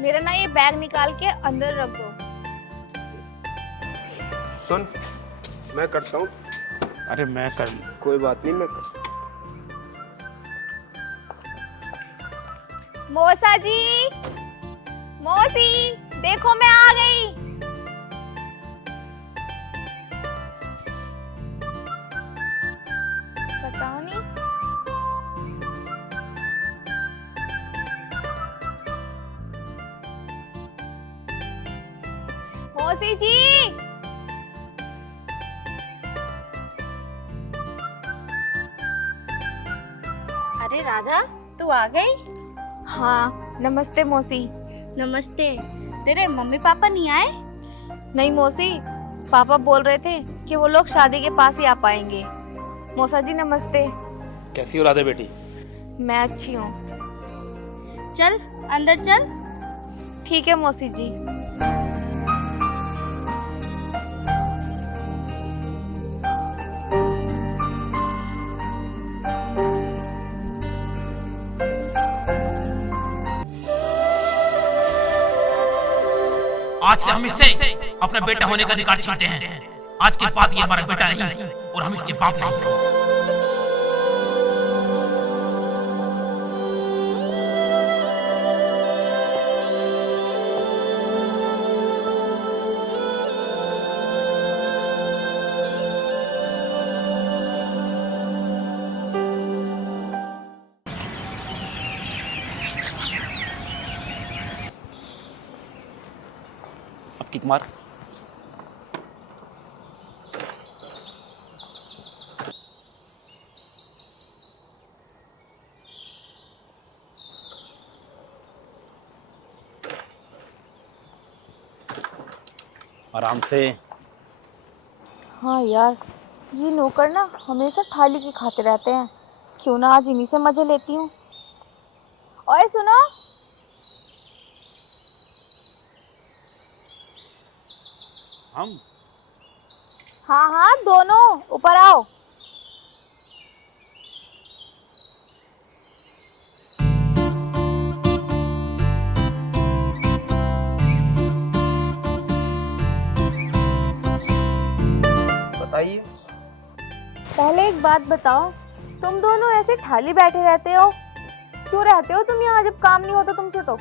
मेरा ना ये बैग निकाल के अंदर रख दो। सुन, मैं करता हूँ। अरे मैं कर कोई बात नहीं, मैं मौसा जी, मौसी, देखो मैं आ गई। पता नहीं। मौसी जी, अरे राधा, तू आ गई? हाँ नमस्ते मौसी। नमस्ते। तेरे मम्मी पापा नहीं आए? नहीं मौसी, पापा बोल रहे थे कि वो लोग शादी के पास ही आ पाएंगे। मौसा जी नमस्ते। कैसी हो राधे बेटी? मैं अच्छी हूँ। चल अंदर चल। ठीक है मौसी जी। आज से हम इससे अपना बेटा होने का अधिकार छीनते हैं। आज के बाद ये हमारा बेटा नहीं और हम इसके बाप नहीं। अब किक मार। आराम से। हाँ यार, ये नौकर ना हमेशा थाली की खाते रहते हैं। क्यों ना आज इन्हीं से मजे लेती हूँ। ओए सुनो। हम हाँ हाँ दोनों ऊपर आओ। बताइए। पहले एक बात बताओ, तुम दोनों ऐसे थाली बैठे रहते हो, क्यों रहते हो तुम यहाँ जब काम नहीं होता तुमसे? तो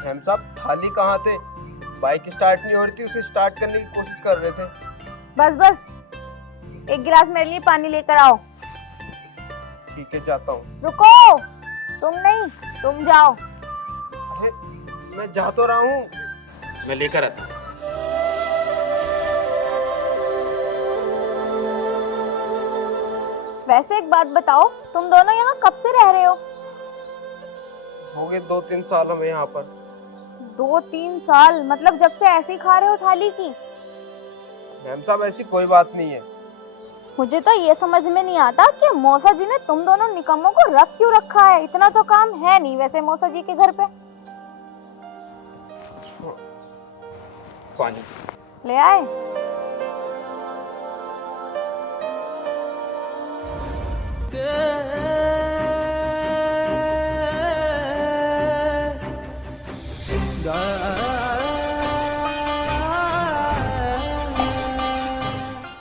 हम साहब थाली कहाँ थे? बाइक स्टार्ट नहीं हो रही थी, उसे स्टार्ट करने की कोशिश कर रहे थे। बस बस, एक गिलास मेरे लिए पानी लेकर आओ। ठीक है, जाता हूँ। रुको, तुम नहीं, तुम जाओ। अरे मैं जा तो रहा हूँ। मैं लेकर आता हूँ। वैसे एक बात बताओ, तुम दोनों यहाँ कब से रह रहे हो? हो गए 2-3 साल हमें यहाँ पर। 2-3 साल मतलब जब से ऐसे ही खा रहे हो थाली की? मैम साहब ऐसी कोई बात नहीं है। मुझे तो ये समझ में नहीं आता कि मौसा जी ने तुम दोनों निकम्मों को रख क्यों रखा है। इतना तो काम है नहीं वैसे मौसा जी के घर पे। पानी ले आए?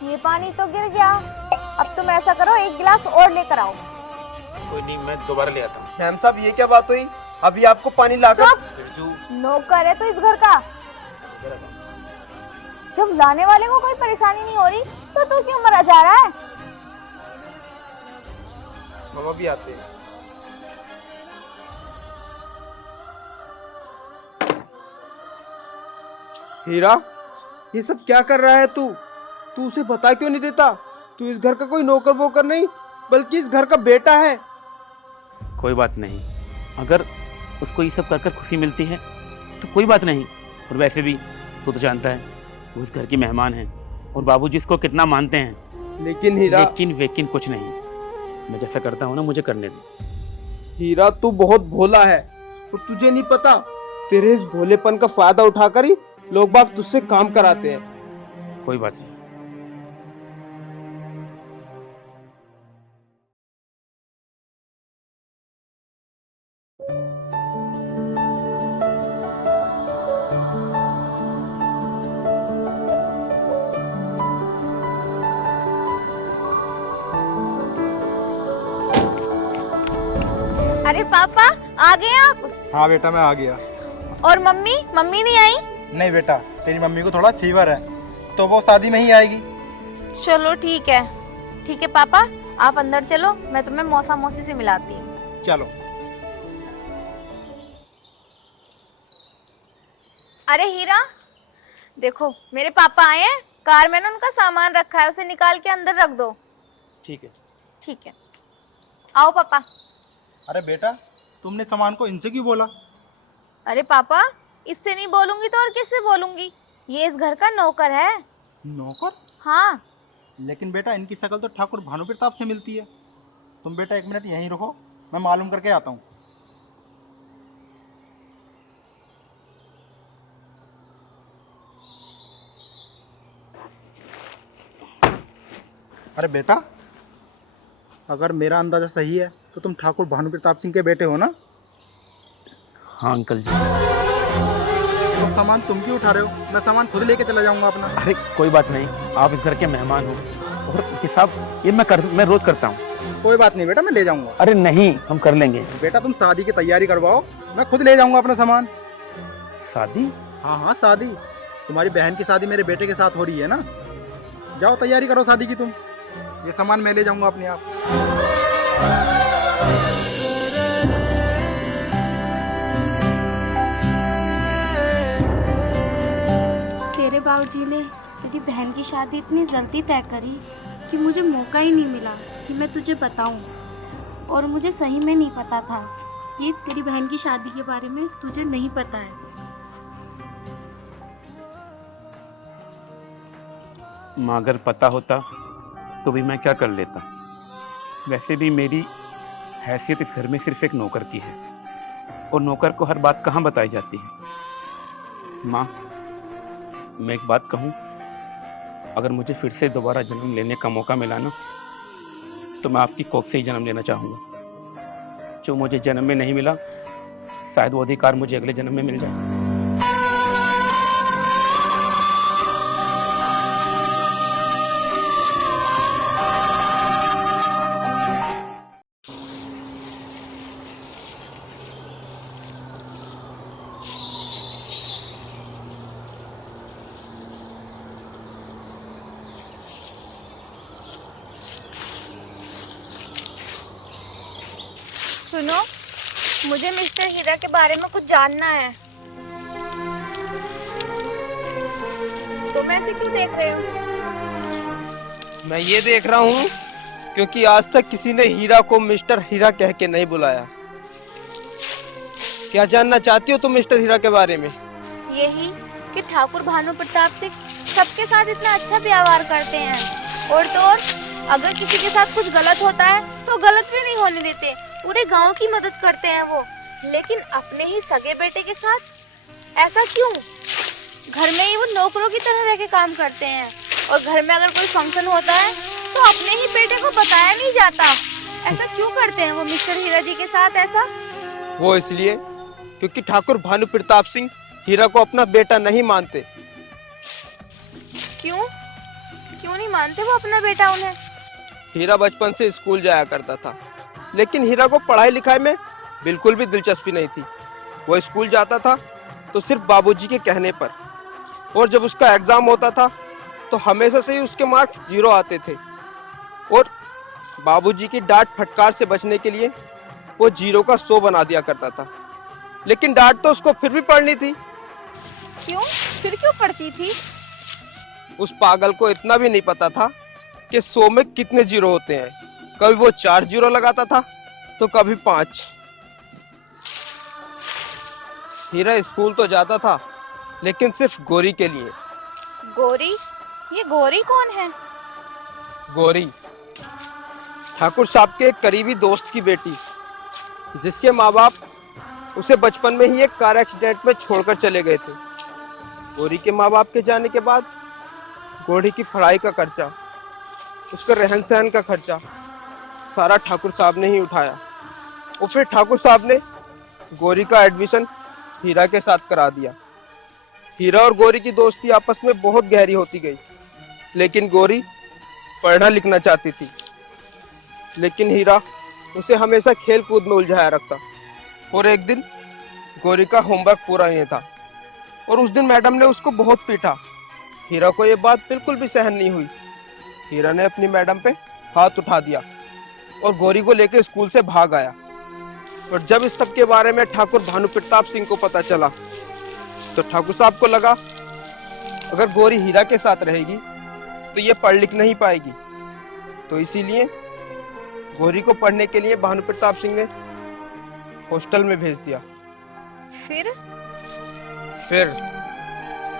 ये पानी तो गिर गया। अब तुम ऐसा करो, एक गिलास और लेकर आओ। कोई नहीं, मैं दोबारा ले आता हूँ। मैम साहब ये क्या बात हुई? अभी आपको पानी लाकर। चुप! बिरजू, नौकर है तो इस घर का। जब लाने वाले को कोई परेशानी नहीं हो रही तो तू क्यों मरा जा रहा है? हम अभी आते हैं। हीरा, ये सब क्या कर रहा है तू? तू उसे बता क्यों नहीं देता? तू इस घर का कोई नौकर वोकर नहीं, बल्कि इस घर का बेटा है। कोई बात नहीं। अगर उसको ये सब कर कर खुशी मिलती है तो कोई बात नहीं। और वैसे भी तू तो जानता है वो इस घर की मेहमान है और बाबूजी इसको कितना मानते हैं। लेकिन हीरा, लेकिन वेकिन कुछ नहीं। मैं जैसा करता हूँ ना, मुझे करने दे। हीरा तू बहुत भोला है और तुझे नहीं पता, तेरे इस भोलेपन का फायदा उठाकर ही लोग बाग तुझसे काम कराते हैं। कोई बात नहीं। अरे पापा, आ गए आप? हाँ बेटा, मैं आ गया। और मम्मी? मम्मी नहीं आई? नहीं बेटा, तेरी मम्मी को थोड़ा फीवर है, तो वो शादी में ही आएगी। चलो ठीक है। ठीक है पापा, आप अंदर चलो, मैं तुम्हें मौसा मौसी से मिलाती हूँ। चलो। अरे हीरा, देखो मेरे पापा आए हैं। कार में ना उनका सामान रखा है, उसे निकाल के अंदर रख दो। ठीक है। ठीक है, आओ पापा। अरे बेटा, तुमने सामान को इनसे क्यों बोला? अरे पापा, इससे नहीं बोलूंगी तो और किससे बोलूंगी? ये इस घर का नौकर है। नौकर? हाँ। लेकिन बेटा, इनकी शक्ल तो ठाकुर भानु प्रताप से मिलती है। तुम बेटा 1 मिनट यहीं रुको, मैं मालूम करके आता हूँ। अरे बेटा, अगर मेरा अंदाजा सही है तो तुम ठाकुर भानु प्रताप सिंह के बेटे हो ना? हाँ अंकल जी। तो सामान तुम क्यों उठा रहे हो? मैं सामान खुद लेके चला जाऊंगा अपना। अरे कोई बात नहीं, आप इस घर के मेहमान हो और हिसाब ये मैं रोज करता हूँ। कोई बात नहीं बेटा, मैं ले जाऊंगा। अरे नहीं, हम कर लेंगे। बेटा तुम शादी की तैयारी करवाओ, मैं खुद ले जाऊंगा अपना सामान। शादी? हाँ हाँ, शादी। तुम्हारी बहन की शादी मेरे बेटे के साथ हो रही है ना। जाओ तैयारी करो शादी की तुम। ये सामान मैं ले जाऊंगा अपने आप। तेरे बाबूजी ने तेरी बहन की शादी इतनी जल्दी तय करी कि मुझे मौका ही नहीं मिला कि मैं तुझे बताऊं। और मुझे सही में नहीं पता था कि तेरी बहन की शादी के बारे में तुझे नहीं पता है। माँ, अगर पता होता तो भी मैं क्या कर लेता। वैसे भी मेरी हैसियत इस घर में सिर्फ एक नौकर की है, और नौकर को हर बात कहाँ बताई जाती है। माँ, मैं एक बात कहूँ, अगर मुझे फिर से दोबारा जन्म लेने का मौका मिला ना, तो मैं आपकी कोख से ही जन्म लेना चाहूँगा। जो मुझे जन्म में नहीं मिला, शायद वो अधिकार मुझे अगले जन्म में मिल जाए। सुनो, मुझे मिस्टर हीरा के बारे में कुछ जानना है। तुम ऐसे क्यों देख रहे हो? मैं ये देख रहा हूँ क्योंकि आज तक किसी ने हीरा को मिस्टर हीरा कह के नहीं बुलाया। क्या जानना चाहती हो तुम मिस्टर हीरा के बारे में? यही कि ठाकुर भानु प्रताप सिंह सबके साथ इतना अच्छा व्यवहार करते हैं, और तो और अगर किसी के साथ कुछ गलत होता है तो गलत भी नहीं होने देते। पूरे गांव की मदद करते हैं वो। लेकिन अपने ही सगे बेटे के साथ ऐसा क्यों? घर में ही वो नौकरों की तरह रह के काम करते हैं, और घर में अगर कोई फंक्शन होता है तो अपने ही बेटे को बताया नहीं जाता। ऐसा क्यों करते हैं वो मिस्टर हीरा जी के साथ ऐसा? वो इसलिए क्योंकि ठाकुर भानु प्रताप सिंह हीरा को अपना बेटा नहीं मानते। क्यों? क्यों नहीं मानते वो अपना बेटा उन्हें? हीरा बचपन से स्कूल जाया करता था, लेकिन हीरा को पढ़ाई लिखाई में बिल्कुल भी दिलचस्पी नहीं थी। वो स्कूल जाता था तो सिर्फ बाबूजी के कहने पर, और जब उसका एग्जाम होता था तो हमेशा से ही उसके मार्क्स 0 आते थे, और बाबूजी की डांट फटकार से बचने के लिए वो 0 का 100 बना दिया करता था। लेकिन डांट तो उसको फिर भी पड़नी थी। क्यों? फिर क्यों पढ़ती थी? उस पागल को इतना भी नहीं पता था कि 100 में कितने 0 होते हैं। कभी वो 4 0 लगाता था तो कभी 5। हीरा स्कूल तो जाता था, लेकिन सिर्फ गोरी के लिए। गोरी? ये गोरी कौन है? गोरी ठाकुर साहब के एक करीबी दोस्त की बेटी, जिसके माँ बाप उसे बचपन में ही एक कार एक्सीडेंट में छोड़कर चले गए थे। गोरी के माँ बाप के जाने के बाद गोरी की पढ़ाई का खर्चा, उसका रहन सहन का खर्चा सारा ठाकुर साहब ने ही उठाया। और फिर ठाकुर साहब ने गोरी का एडमिशन हीरा के साथ करा दिया। हीरा और गोरी की दोस्ती आपस में बहुत गहरी होती गई, लेकिन गोरी पढ़ना लिखना चाहती थी, लेकिन हीरा उसे हमेशा खेल कूद में उलझाया रखता। और एक दिन गौरी का होमवर्क पूरा नहीं था और उस दिन मैडम ने उसको बहुत पीटा। हीरा को ये बात बिल्कुल भी सहन नहीं हुई। हीरा ने अपनी मैडम पे हाथ उठा दिया और गौरी को लेकर स्कूल से भाग आया। और जब इस सब के बारे में ठाकुर भानु प्रताप सिंह को पता चला तो ठाकुर साहब को लगा अगर गौरी हीरा के साथ रहेगी तो ये पढ़ लिख नहीं पाएगी। तो इसीलिए गौरी को पढ़ने के लिए भानु प्रताप सिंह ने हॉस्टल में भेज दिया। फिर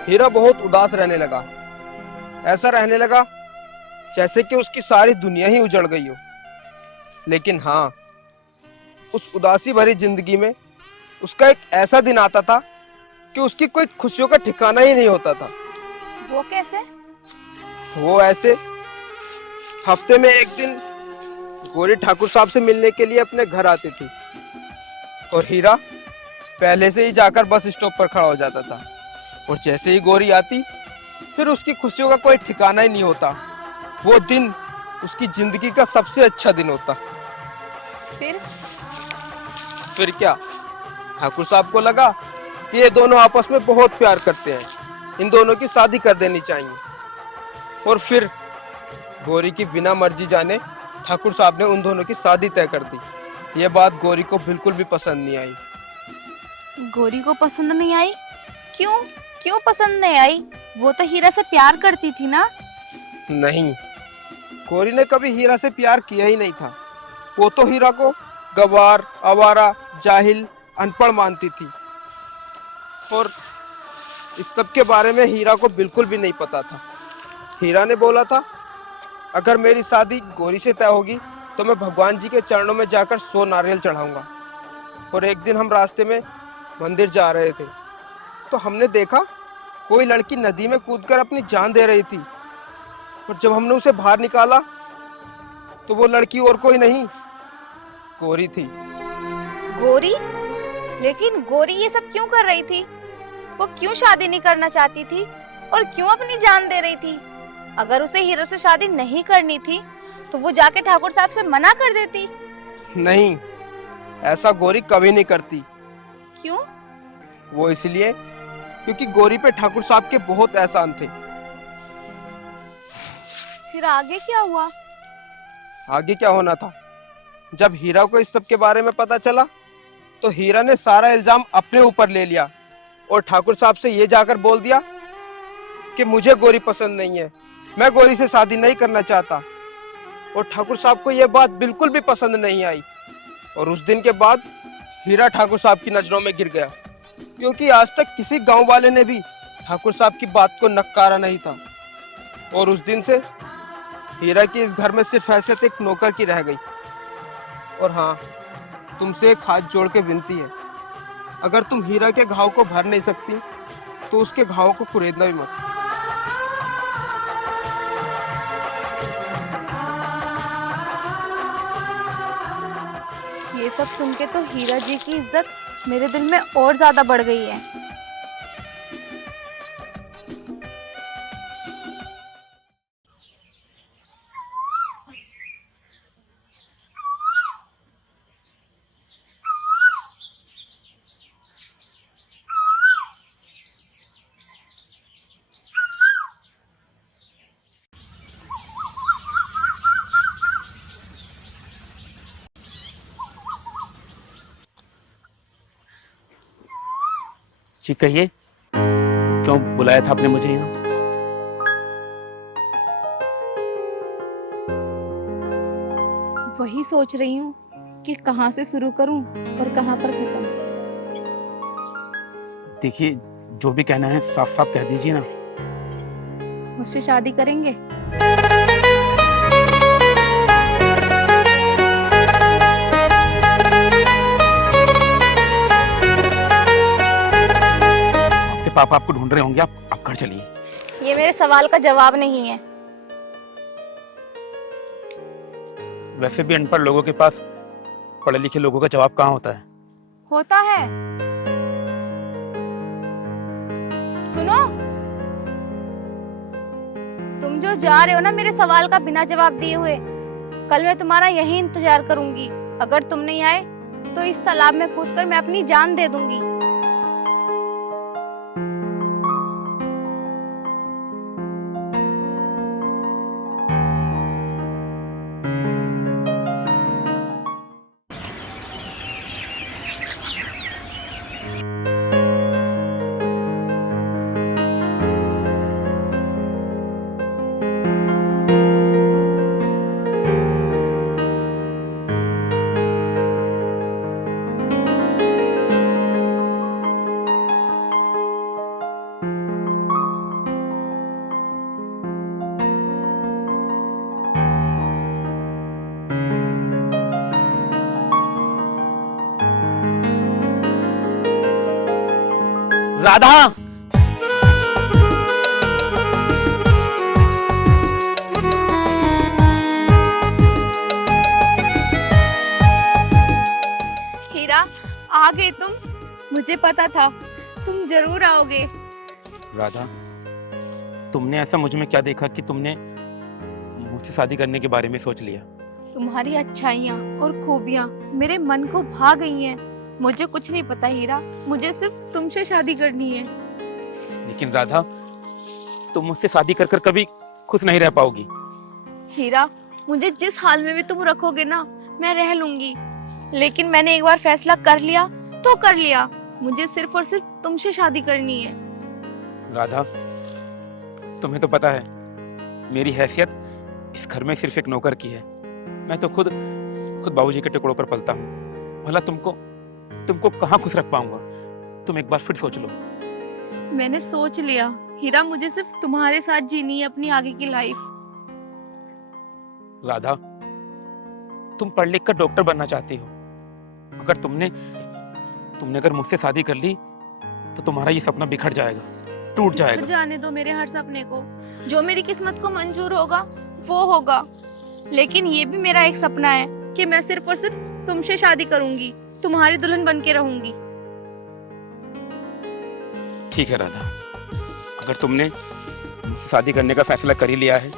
हीरा बहुत उदास रहने लगा। ऐसा रहने लगा जैसे कि उसकी सारी दुनिया ही उजड़ गई हो। लेकिन हाँ, उस उदासी भरी जिंदगी में उसका एक ऐसा दिन आता था कि उसकी कोई खुशियों का ठिकाना ही नहीं होता था। वो कैसे? वो ऐसे, हफ्ते में एक दिन गौरी ठाकुर साहब से मिलने के लिए अपने घर आती थी और हीरा पहले से ही जाकर बस स्टॉप पर खड़ा हो जाता था। और जैसे ही गौरी आती फिर उसकी खुशियों का कोई ठिकाना ही नहीं होता। वो दिन उसकी जिंदगी का सबसे अच्छा दिन होता। फिर क्या, ठाकुर साहब को लगा कि ये दोनों आपस में बहुत प्यार करते हैं, इन दोनों की शादी कर देनी चाहिए। और फिर गौरी की बिना मर्जी जाने ठाकुर साहब ने उन दोनों की शादी तय कर दी। ये बात गौरी को बिल्कुल भी पसंद नहीं आई। गौरी को पसंद नहीं आई? क्यों पसंद नहीं आई? वो तो हीरा से प्यार करती थी ना। नहीं, गौरी ने कभी हीरा से प्यार किया ही नहीं था। वो तो हीरा को गवार, आवारा, जाहिल, अनपढ़ मानती थी और इस सब के बारे में हीरा को बिल्कुल भी नहीं पता था। हीरा ने बोला था अगर मेरी शादी गौरी से तय होगी तो मैं भगवान जी के चरणों में जाकर 100 नारियल चढ़ाऊंगा। और एक दिन हम रास्ते में मंदिर जा रहे थे तो हमने देखा कोई लड़की नदी में कूदकर अपनी जान दे रही थी। और जब हमने उसे बाहर निकाला तो वो लड़की और कोई नहीं, गौरी थी। गौरी? लेकिन गौरी ये सब क्यों कर रही थी? वो क्यों शादी नहीं करना चाहती थी और क्यों अपनी जान दे रही थी? अगर उसे हीरा से शादी नहीं करनी थी तो वो जाके ठाकुर साहब से मना कर देती। नहीं, ऐसा गौरी कभी नहीं करती। क्यों? वो इसलिए क्योंकि गौरी पे ठाकुर साहब के बहुत एहसान थे। फिर आगे क्या हुआ? आगे क्या होना था, जब हीरा को इस सब के बारे में पता चला तो हीरा ने सारा इल्जाम अपने ऊपर ले लिया और ठाकुर साहब से ये जाकर बोल दिया कि मुझे गौरी पसंद नहीं है, मैं गौरी से शादी नहीं करना चाहता। और ठाकुर साहब को यह बात बिल्कुल भी पसंद नहीं आई। और उस दिन के बाद हीरा ठाकुर साहब की नजरों में गिर गया, क्योंकि आज तक किसी गांव वाले ने भी ठाकुर साहब की बात को नकारा नहीं था। और उस दिन से हीरा की इस घर में सिर्फ हैसियत एक नौकर की रह गई। और हाँ, तुमसे एक हाथ जोड़ के विनती है, अगर तुम हीरा के घाव को भर नहीं सकती तो उसके घाव को कुरेदना भी मत। ये सब सुन के तो हीरा जी की इज्जत मेरे दिल में और ज्यादा बढ़ गई है। जी कहिए, क्यों बुलाया था आपने मुझे यहाँ? वही सोच रही हूँ कि कहाँ से शुरू करूँ और कहाँ पर खत्म। देखिए, जो भी कहना है साफ साफ कह दीजिए ना। मुझसे शादी करेंगे? पापा आपको ढूंढ रहे होंगे, आप घर चलिए। ये मेरे सवाल का जवाब नहीं है। वैसे भी अनपढ़ लोगों के पास पढ़े लिखे लोगों का जवाब कहाँ होता है? होता है। सुनो, तुम जो जा रहे हो ना मेरे सवाल का बिना जवाब दिए हुए, कल मैं तुम्हारा यही इंतजार करूंगी अगर तुम नहीं आए तो इस तालाब में कूदकर मैं अपनी जान दे दूंगी। राधा, हीरा, आ गए तुम। मुझे पता था तुम जरूर आओगे। राधा, तुमने ऐसा मुझ में क्या देखा कि तुमने मुझसे शादी करने के बारे में सोच लिया? तुम्हारी अच्छाइयाँ और खूबियाँ मेरे मन को भा गई हैं। मुझे कुछ नहीं पता हीरा, मुझे सिर्फ तुमसे शादी करनी है। लेकिन राधा, तुम मुझसे शादी कर कर कभी खुश नहीं रह पाओगी। हीरा, मुझे जिस हाल में भी तुम रखोगे ना, मैं रह लूंगी। लेकिन मैंने एक बार फैसला कर लिया तो कर लिया। मुझे सिर्फ और सिर्फ तुमसे शादी करनी है। राधा, तुम्हें तो पता है मेरी हैसियत इस घर में सिर्फ एक नौकर की है। मैं तो खुद बाबूजी के टुकड़ों पर पलता हूँ। भला तुमको कहाँ खुश रख पाऊंगा? तुम एक बार फिर सोच लो। मैंने सोच लिया हीरा, मुझे सिर्फ तुम्हारे साथ जीनी है अपनी आगे की लाइफ। राधा, तुम पढ़ लिख कर डॉक्टर बनना चाहती हो। अगर तुमने अगर मुझसे शादी कर ली तो तुम्हारा ये सपना बिखर जाएगा, टूट जाएगा। जाने दो मेरे हर सपने को। जो मेरी किस्मत को मंजूर होगा वो होगा। लेकिन ये भी मेरा एक सपना है कि मैं सिर्फ और सिर्फ तुमसे शादी करूंगी, तुम्हारी दुल्हन बन के रहूंगी। ठीक है राधा, अगर तुमने मुझसे शादी करने का फैसला कर ही लिया है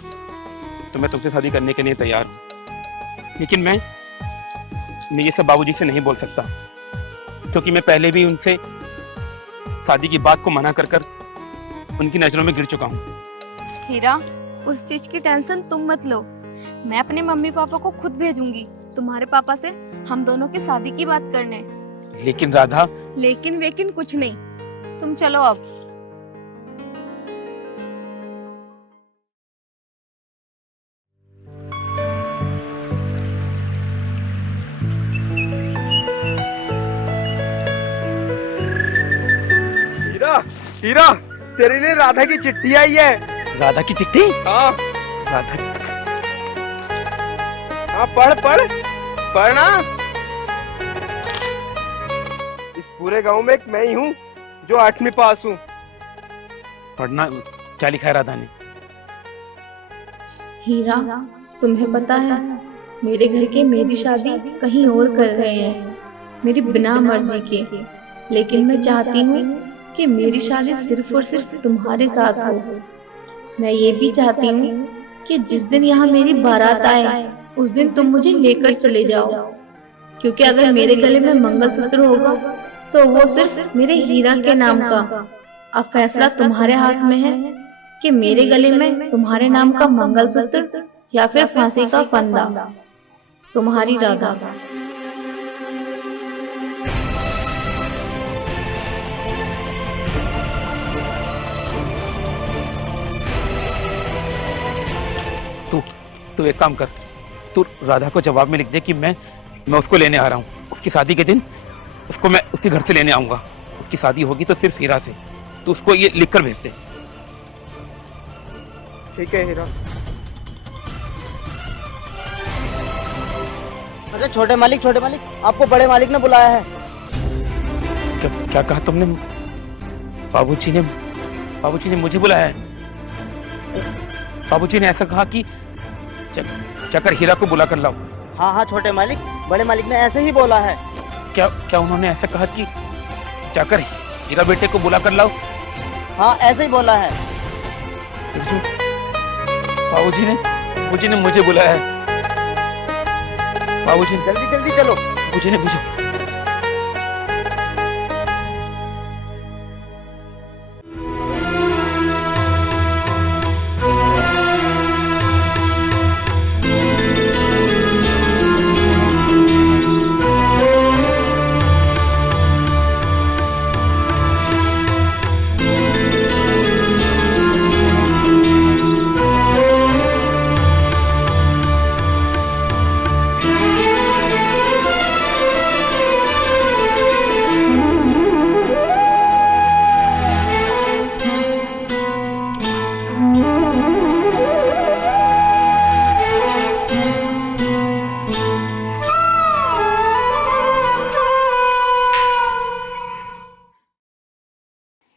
तो मैं तुमसे शादी करने के लिए तैयार हूँ। लेकिन मैं ये सब बाबूजी से नहीं बोल सकता, क्योंकि मैं पहले भी उनसे शादी की बात को मना कर कर उनकी नजरों में गिर चुका हूँ। हीरा, उस चीज की टेंशन तुम मत लो। मैं अपने मम्मी पापा को खुद भेजूंगी तुम्हारे पापा से हम दोनों की शादी की बात करने। लेकिन राधा, लेकिन कुछ नहीं, तुम चलो अब। हीरा, हीरा, तेरे लिए राधा की चिट्ठी आई है। राधा की चिट्ठी? हाँ राधा, हाँ, पढ़ना। इस पूरे गांव में एक मैं ही हूँ जो 8वीं पास हूँ। पढ़ना। क्या लिखा है राधा ने? हीरा, तुम्हें पता है मेरे घर के मेरी शादी कहीं और कर रहे हैं, मेरी बिना मर्जी के। लेकिन मैं चाहती हूँ कि मेरी शादी सिर्फ और सिर्फ तुम्हारे साथ हो। मैं ये भी चाहती हूँ कि जिस दिन यहाँ मेरी बारात आए उस दिन तुम मुझे लेकर चले जाओ, क्योंकि अगर मेरे गले में मंगलसूत्र होगा तो वो सिर्फ मेरे हीरा के नाम का। अब फैसला तुम्हारे हाथ में है कि मेरे गले में तुम्हारे नाम का मंगलसूत्र या फिर फांसी का फंदा। तुम्हारी राधा। तू एक काम कर, तू राधा को जवाब में लिख दे कि मैं उसको लेने आ रहा हूँ। उसकी शादी के दिन उसको मैं उसके घर से लेने आऊंगा। उसकी शादी होगी तो सिर्फ हीरा से। तू उसको ये लिख कर भेज दे। ठीक है हीरा। अरे छोटे मालिक, आपको बड़े मालिक ने बुलाया है। क्या कहा तुमने? बाबूजी ने मुझे बुलाया है। बाबूजी ने ऐसा कहा कि चकर हीरा को बुला कर लाओ। हाँ छोटे मालिक, बड़े मालिक ने ऐसे ही बोला है। क्या उन्होंने ऐसा कहा कि जाकर हीरा बेटे को बुला कर लाओ? हाँ, ऐसे ही बोला है। बाबूजी ने मुझे बुलाया है। बाबूजी जल्दी जल्दी चलो। मुझे नहीं, मुझे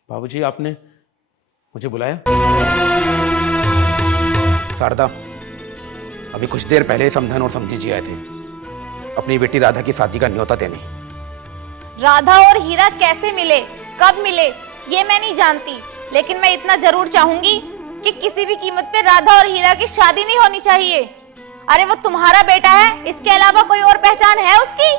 बाबूजी आपने मुझे बुलाया? शारदा, अभी कुछ देर पहले समधन और समधी जी आए थे अपनी बेटी राधा की शादी का न्योता देने। राधा और हीरा कैसे मिले, कब मिले, ये मैं नहीं जानती, लेकिन मैं इतना जरूर चाहूंगी कि किसी भी कीमत पे राधा और हीरा की शादी नहीं होनी चाहिए। अरे वो तुम्हारा बेटा है, इसके अलावा कोई और पहचान है उसकी?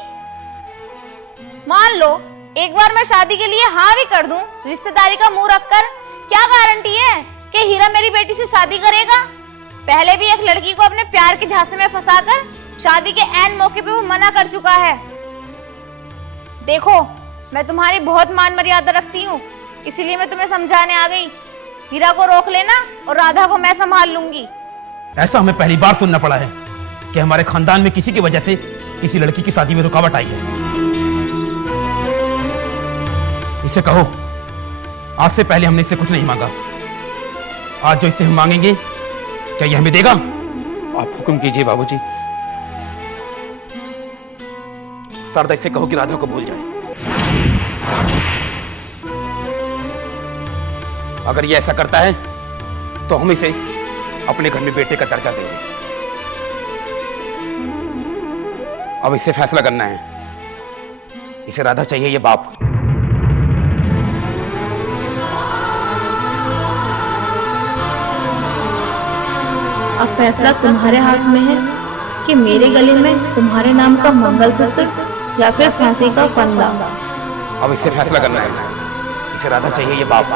मान लो एक बार मैं शादी के लिए हाँ भी कर दूं, रिश्तेदारी का मुंह रखकर, क्या गारंटी है कि हीरा मेरी बेटी से शादी करेगा? पहले भी एक लड़की को अपने प्यार के झांसे में फंसाकर शादी के ऐन मौके पे वो मना कर चुका है। देखो, मैं तुम्हारी बहुत मान मर्यादा रखती हूँ, इसीलिए मैं तुम्हें समझाने आ गई। हीरा को रोक लेना और राधा को मैं संभाल लूंगी। ऐसा हमें पहली बार सुनना पड़ा है कि हमारे खानदान में किसी की वजह से किसी लड़की की शादी में रुकावट आई है। इसे कहो, आज से पहले हमने इससे कुछ नहीं मांगा, आज जो इससे हम मांगेंगे क्या ये हमें देगा? आप हुक्म कीजिए बाबूजी। शारदा, इससे कहो कि राधा को भूल जाए। अगर ये ऐसा करता है तो हम इसे अपने घर में बेटे का दर्जा देंगे। अब इससे फैसला करना है, इसे राधा चाहिए ये बाप। अब फैसला तुम्हारे हाथ में है कि मेरे गले में तुम्हारे नाम का मंगलसूत्र या फिर फांसी का फंदा। अब इससे फैसला करना है, इसे राधा चाहिए ये बाप।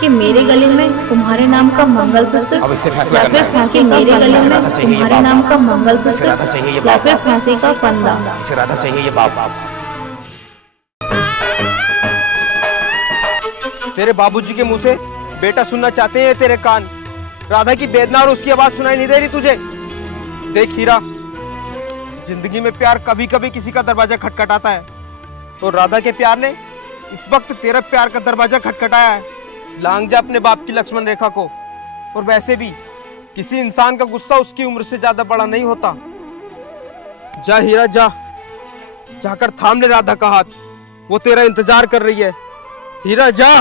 कि मेरे गले में तुम्हारे नाम का मंगलसूत्र अब इससे फैसला या करना फिर है, फांसी, मेरे गले में तुम्हारे नाम का मंगलसूत्र इसे राधा चाहिए ये या बाप। फिर फांसी का फंदा। इसे राधा चाहिए ये बाप। तेरे बाबूजी के मुंह से बेटा सुनना चाहते हैं तेरे कान। राधा की वेदना और उसकी आवाज सुनाई नहीं दे रही तुझे? देख हीरा, जिंदगी में प्यार कभी कभी किसी का दरवाजा खटखटाता है, तो राधा के प्यार ने इस वक्त तेरा प्यार का दरवाजा खटखटाया है। लांग जा अपने बाप की लक्ष्मण रेखा को। और वैसे भी किसी इंसान का गुस्सा उसकी उम्र से ज्यादा बड़ा नहीं होता। जा हीरा, जा, जाकर थाम ले राधा का हाथ, वो तेरा इंतजार कर रही है। हीरा, जा।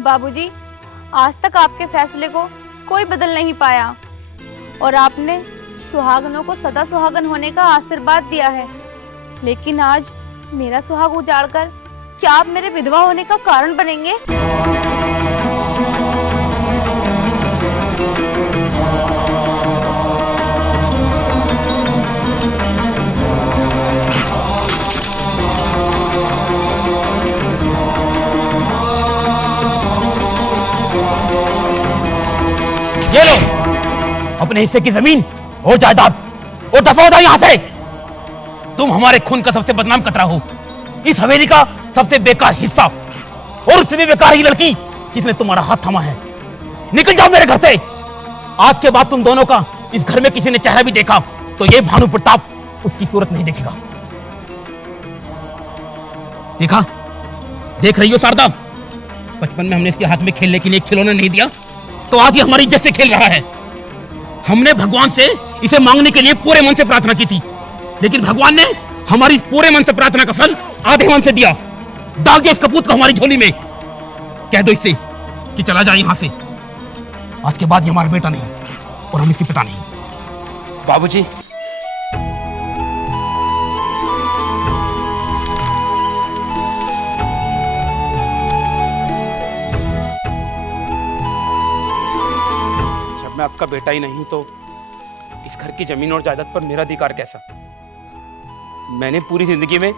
बाबूजी, आज तक आपके फैसले को कोई बदल नहीं पाया और आपने सुहागनों को सदा सुहागन होने का आशीर्वाद दिया है, लेकिन आज मेरा सुहाग उजाड़कर क्या आप मेरे विधवा होने का कारण बनेंगे? अपने हिस्से की जमीन और जायदाद और दफा हो जाओ यहाँ से। तुम हमारे खून का सबसे बदनाम कतरा हो, इस हवेली का सबसे बेकार हिस्सा, और उससे भी बेकार ही लड़की जिसने तुम्हारा हाथ थामा है। निकल जाओ मेरे घर से। आज के बाद तुम दोनों का इस घर में किसी ने चेहरा भी देखा तो ये भानु प्रताप उसकी सूरत नहीं देखेगा। देखा, देख रही हो शारदा, बचपन में हमने इसके हाथ में खेलने के लिए खिलौना नहीं दिया तो आज ये हमारी इज्जत से खेल रहा है। हमने भगवान से इसे मांगने के लिए पूरे मन से प्रार्थना की थी, लेकिन भगवान ने हमारी इस पूरे मन से प्रार्थना का फल आधे मन से दिया। डाल दिया इस कपूत को हमारी झोली में। कह दो इससे कि चला जाए यहां से। आज के बाद ये हमारा बेटा नहीं और हम इसके पिता नहीं। बाबूजी, जब मैं आपका बेटा ही नहीं तो इस घर की जमीन और जायदाद पर मेरा अधिकार कैसा? मैंने पूरी जिंदगी में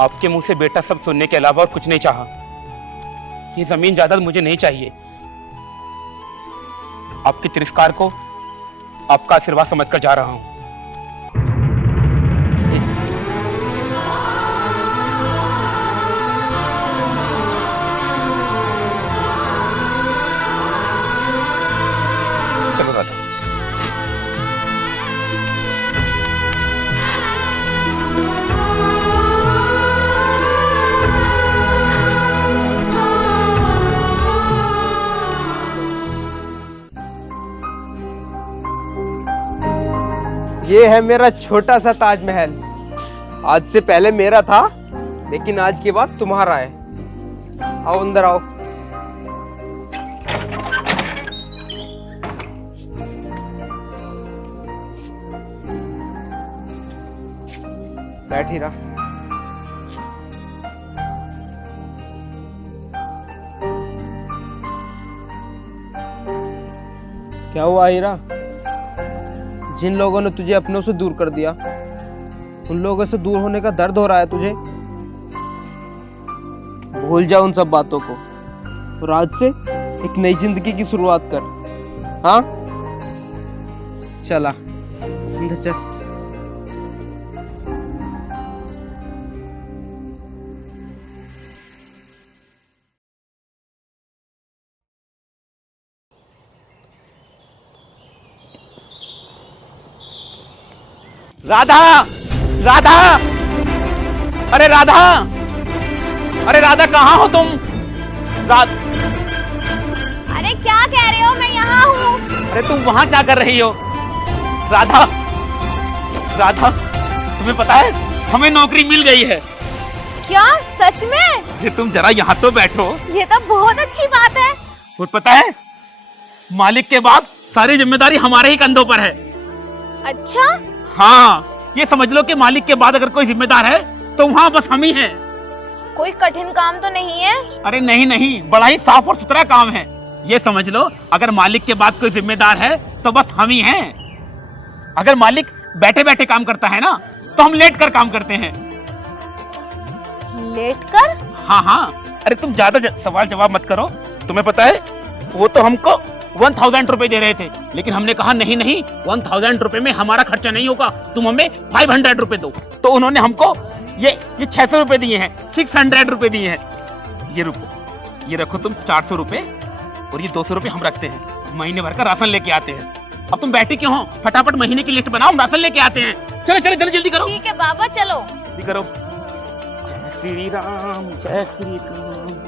आपके मुंह से बेटा सब सुनने के अलावा और कुछ नहीं चाहा। ये जमीन जायदाद मुझे नहीं चाहिए। आपके तिरस्कार को आपका आशीर्वाद समझकर जा रहा हूं। चलो राधा। ये है मेरा छोटा सा ताजमहल। आज से पहले मेरा था, लेकिन आज के बाद तुम्हारा है। आओ अंदर आओ। बैठ हीरा। क्या हुआ हीरा? जिन लोगों ने तुझे अपनों से दूर कर दिया, उन लोगों से दूर होने का दर्द हो रहा है तुझे? भूल जा उन सब बातों को और आज से एक नई जिंदगी की शुरुआत कर। हाँ, चला अंदर चल। राधा, राधा, अरे राधा, अरे राधा कहाँ हो तुम? अरे क्या कह रहे हो? मैं यहाँ हूँ। अरे तुम वहां क्या कर रही हो? राधा, राधा, तुम्हें पता है हमें नौकरी मिल गई है। क्या सच में? ये तुम जरा यहाँ तो बैठो। ये तो बहुत अच्छी बात है। और पता है मालिक के बाद सारी जिम्मेदारी हमारे ही कंधों पर है। अच्छा? हाँ, ये समझ लो कि मालिक के बाद अगर कोई जिम्मेदार है तो वहाँ बस हम ही हैं। कोई कठिन काम तो नहीं है? अरे नहीं नहीं, बड़ा ही साफ और सुथरा काम है। ये समझ लो अगर मालिक के बाद कोई जिम्मेदार है तो बस हम ही हैं। अगर मालिक बैठे बैठे काम करता है ना तो हम लेट कर काम करते हैं। लेट कर? हाँ हाँ, अरे तुम ज्यादा सवाल जवाब मत करो। तुम्हें पता है वो तो हमको 1000 रुपए दे रहे थे, लेकिन हमने कहा नहीं नहीं, 1000 रुपए में हमारा खर्चा नहीं होगा, तुम हमें 500 रुपए दो। तो उन्होंने हमको ये 600 रुपए दिए हैं, 600 रुपए दिए हैं। ये रुको, ये रखो तुम 400 रुपए, और ये 200 रुपए हम रखते हैं, महीने भर का राशन लेके आते हैं। अब तुम बैठी क्यों हो? फटाफट महीने की लिस्ट बनाओ, हम राशन लेके आते हैं। चलो चलो चलो जल्दी करो। ठीक है बाबा, चलो जल्दी करो। जय श्री राम, जय श्री राम।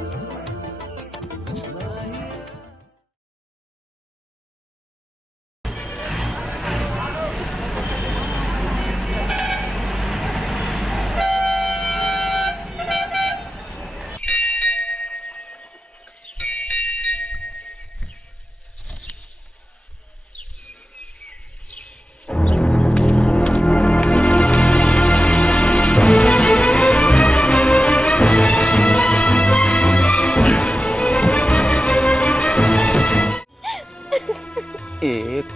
एक,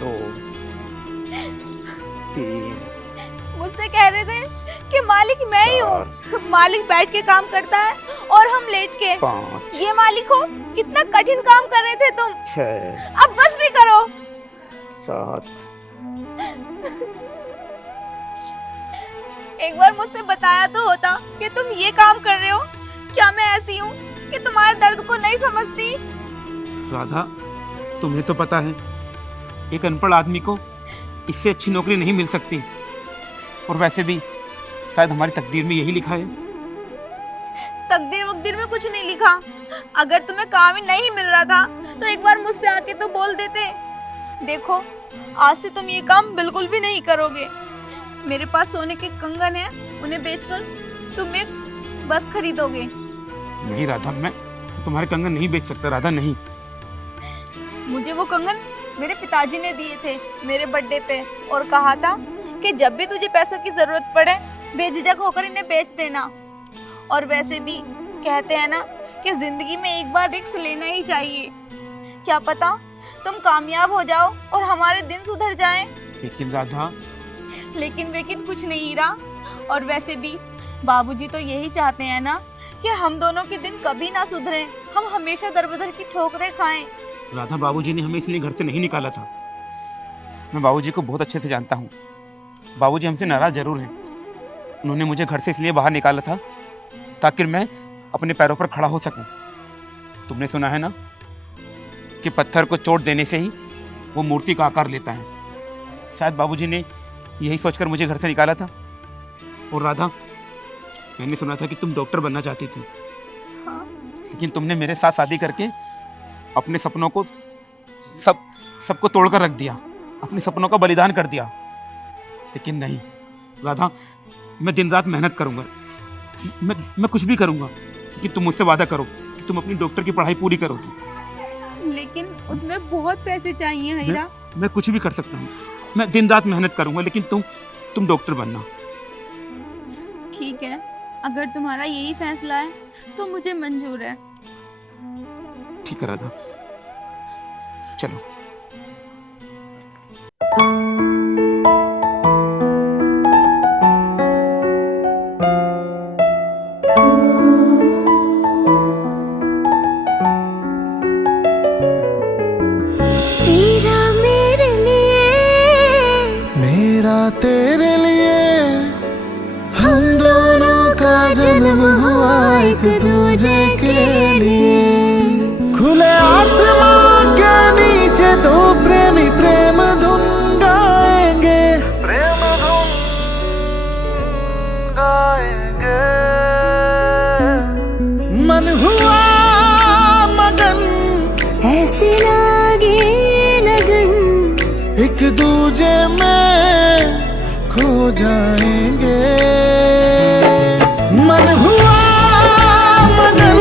दो, तीन, मुझसे कह रहे थे कि मालिक मैं ही हूँ। मालिक बैठ के काम करता है और हम लेट के। 5, ये मालिक हो, कितना कठिन काम कर रहे थे तुम। 6 अब बस भी करो। 7 एक बार मुझसे बताया तो होता कि तुम ये काम कर रहे हो। क्या मैं ऐसी हूँ कि तुम्हारे दर्द को नहीं समझती? राधा, तुम्हें तो पता है एक अनपढ़ आदमी को इससे अच्छी नौकरी नहीं मिल सकती, और वैसे भी शायद हमारी तकदीर में यही लिखा है। तकदीर वकदीर में कुछ नहीं लिखा। अगर तुम्हें काम ही नहीं मिल रहा था तो एक बार मुझसे आके तो बोल देते। देखो, आज से तुम ये काम बिल्कुल भी नहीं करोगे। मेरे पास सोने के कंगन है, उन्हें बेचकर तुम एक बस खरीदोगे। नहीं राधा, मैं तुम्हारे कंगन नहीं बेच सकता। राधा नहीं। मुझे वो कंगन मेरे पिताजी ने दिए थे मेरे बर्थडे पे, और कहा था कि जब भी तुझे पैसों की जरूरत पड़े बेझिझक होकर इन्हें बेच देना। और वैसे भी कहते हैं ना कि जिंदगी में एक बार रिस्क लेना ही चाहिए। क्या पता तुम कामयाब हो जाओ और हमारे दिन सुधर जाएं। लेकिन राधा, लेकिन कुछ नहीं हीरा। और वैसे भी बाबूजी तो यही चाहते हैं ना कि हम दोनों के दिन कभी ना सुधरें, हम हमेशा दर बदर की ठोकरें खाएं। राधा, बाबूजी ने हमें इसलिए घर से नहीं निकाला था। मैं बाबूजी को बहुत अच्छे से जानता हूँ। बाबूजी हमसे नाराज जरूर हैं। उन्होंने मुझे घर से इसलिए बाहर निकाला था ताकि मैं अपने पैरों पर खड़ा हो सकूं। तुमने सुना है ना कि पत्थर को चोट देने से ही वो मूर्ति का आकार लेता है। शायद बाबूजी ने यही सोचकर मुझे घर से निकाला था। और राधा, मैंने सुना था कि तुम डॉक्टर बनना चाहती थी। हाँ। लेकिन तुमने मेरे साथ शादी करके अपने सपनों को सबको तोड़कर रख दिया, अपने सपनों का बलिदान कर दिया। लेकिन नहीं राधा, मैं दिन रात मेहनत करूंगा। मैं कुछ भी करूंगा, लेकिन तुम मुझसे वादा करो कि तुम अपनी डॉक्टर की पढ़ाई पूरी करोगी। लेकिन उसमें बहुत पैसे चाहिए हीरा। मैं कुछ भी कर सकता हूँ। मैं दिन रात मेहनत करूंगा, लेकिन तुम डॉक्टर बनना। ठीक है, अगर तुम्हारा यही फैसला है तो मुझे मंजूर है। ठीक है राधा, चलो। तेरा मेरे लिए, मेरा तेरे लिए, हम दोनों का जन्म हुआ एक दूजे के लिए। खुले आसमां के नीचे दो प्रेमी प्रेम धुन गाएंगे, प्रेम धुन गाएंगे। मन हुआ मगन, ऐसे लागे लगन, एक दूजे में खो जाएंगे। मन हुआ मगन,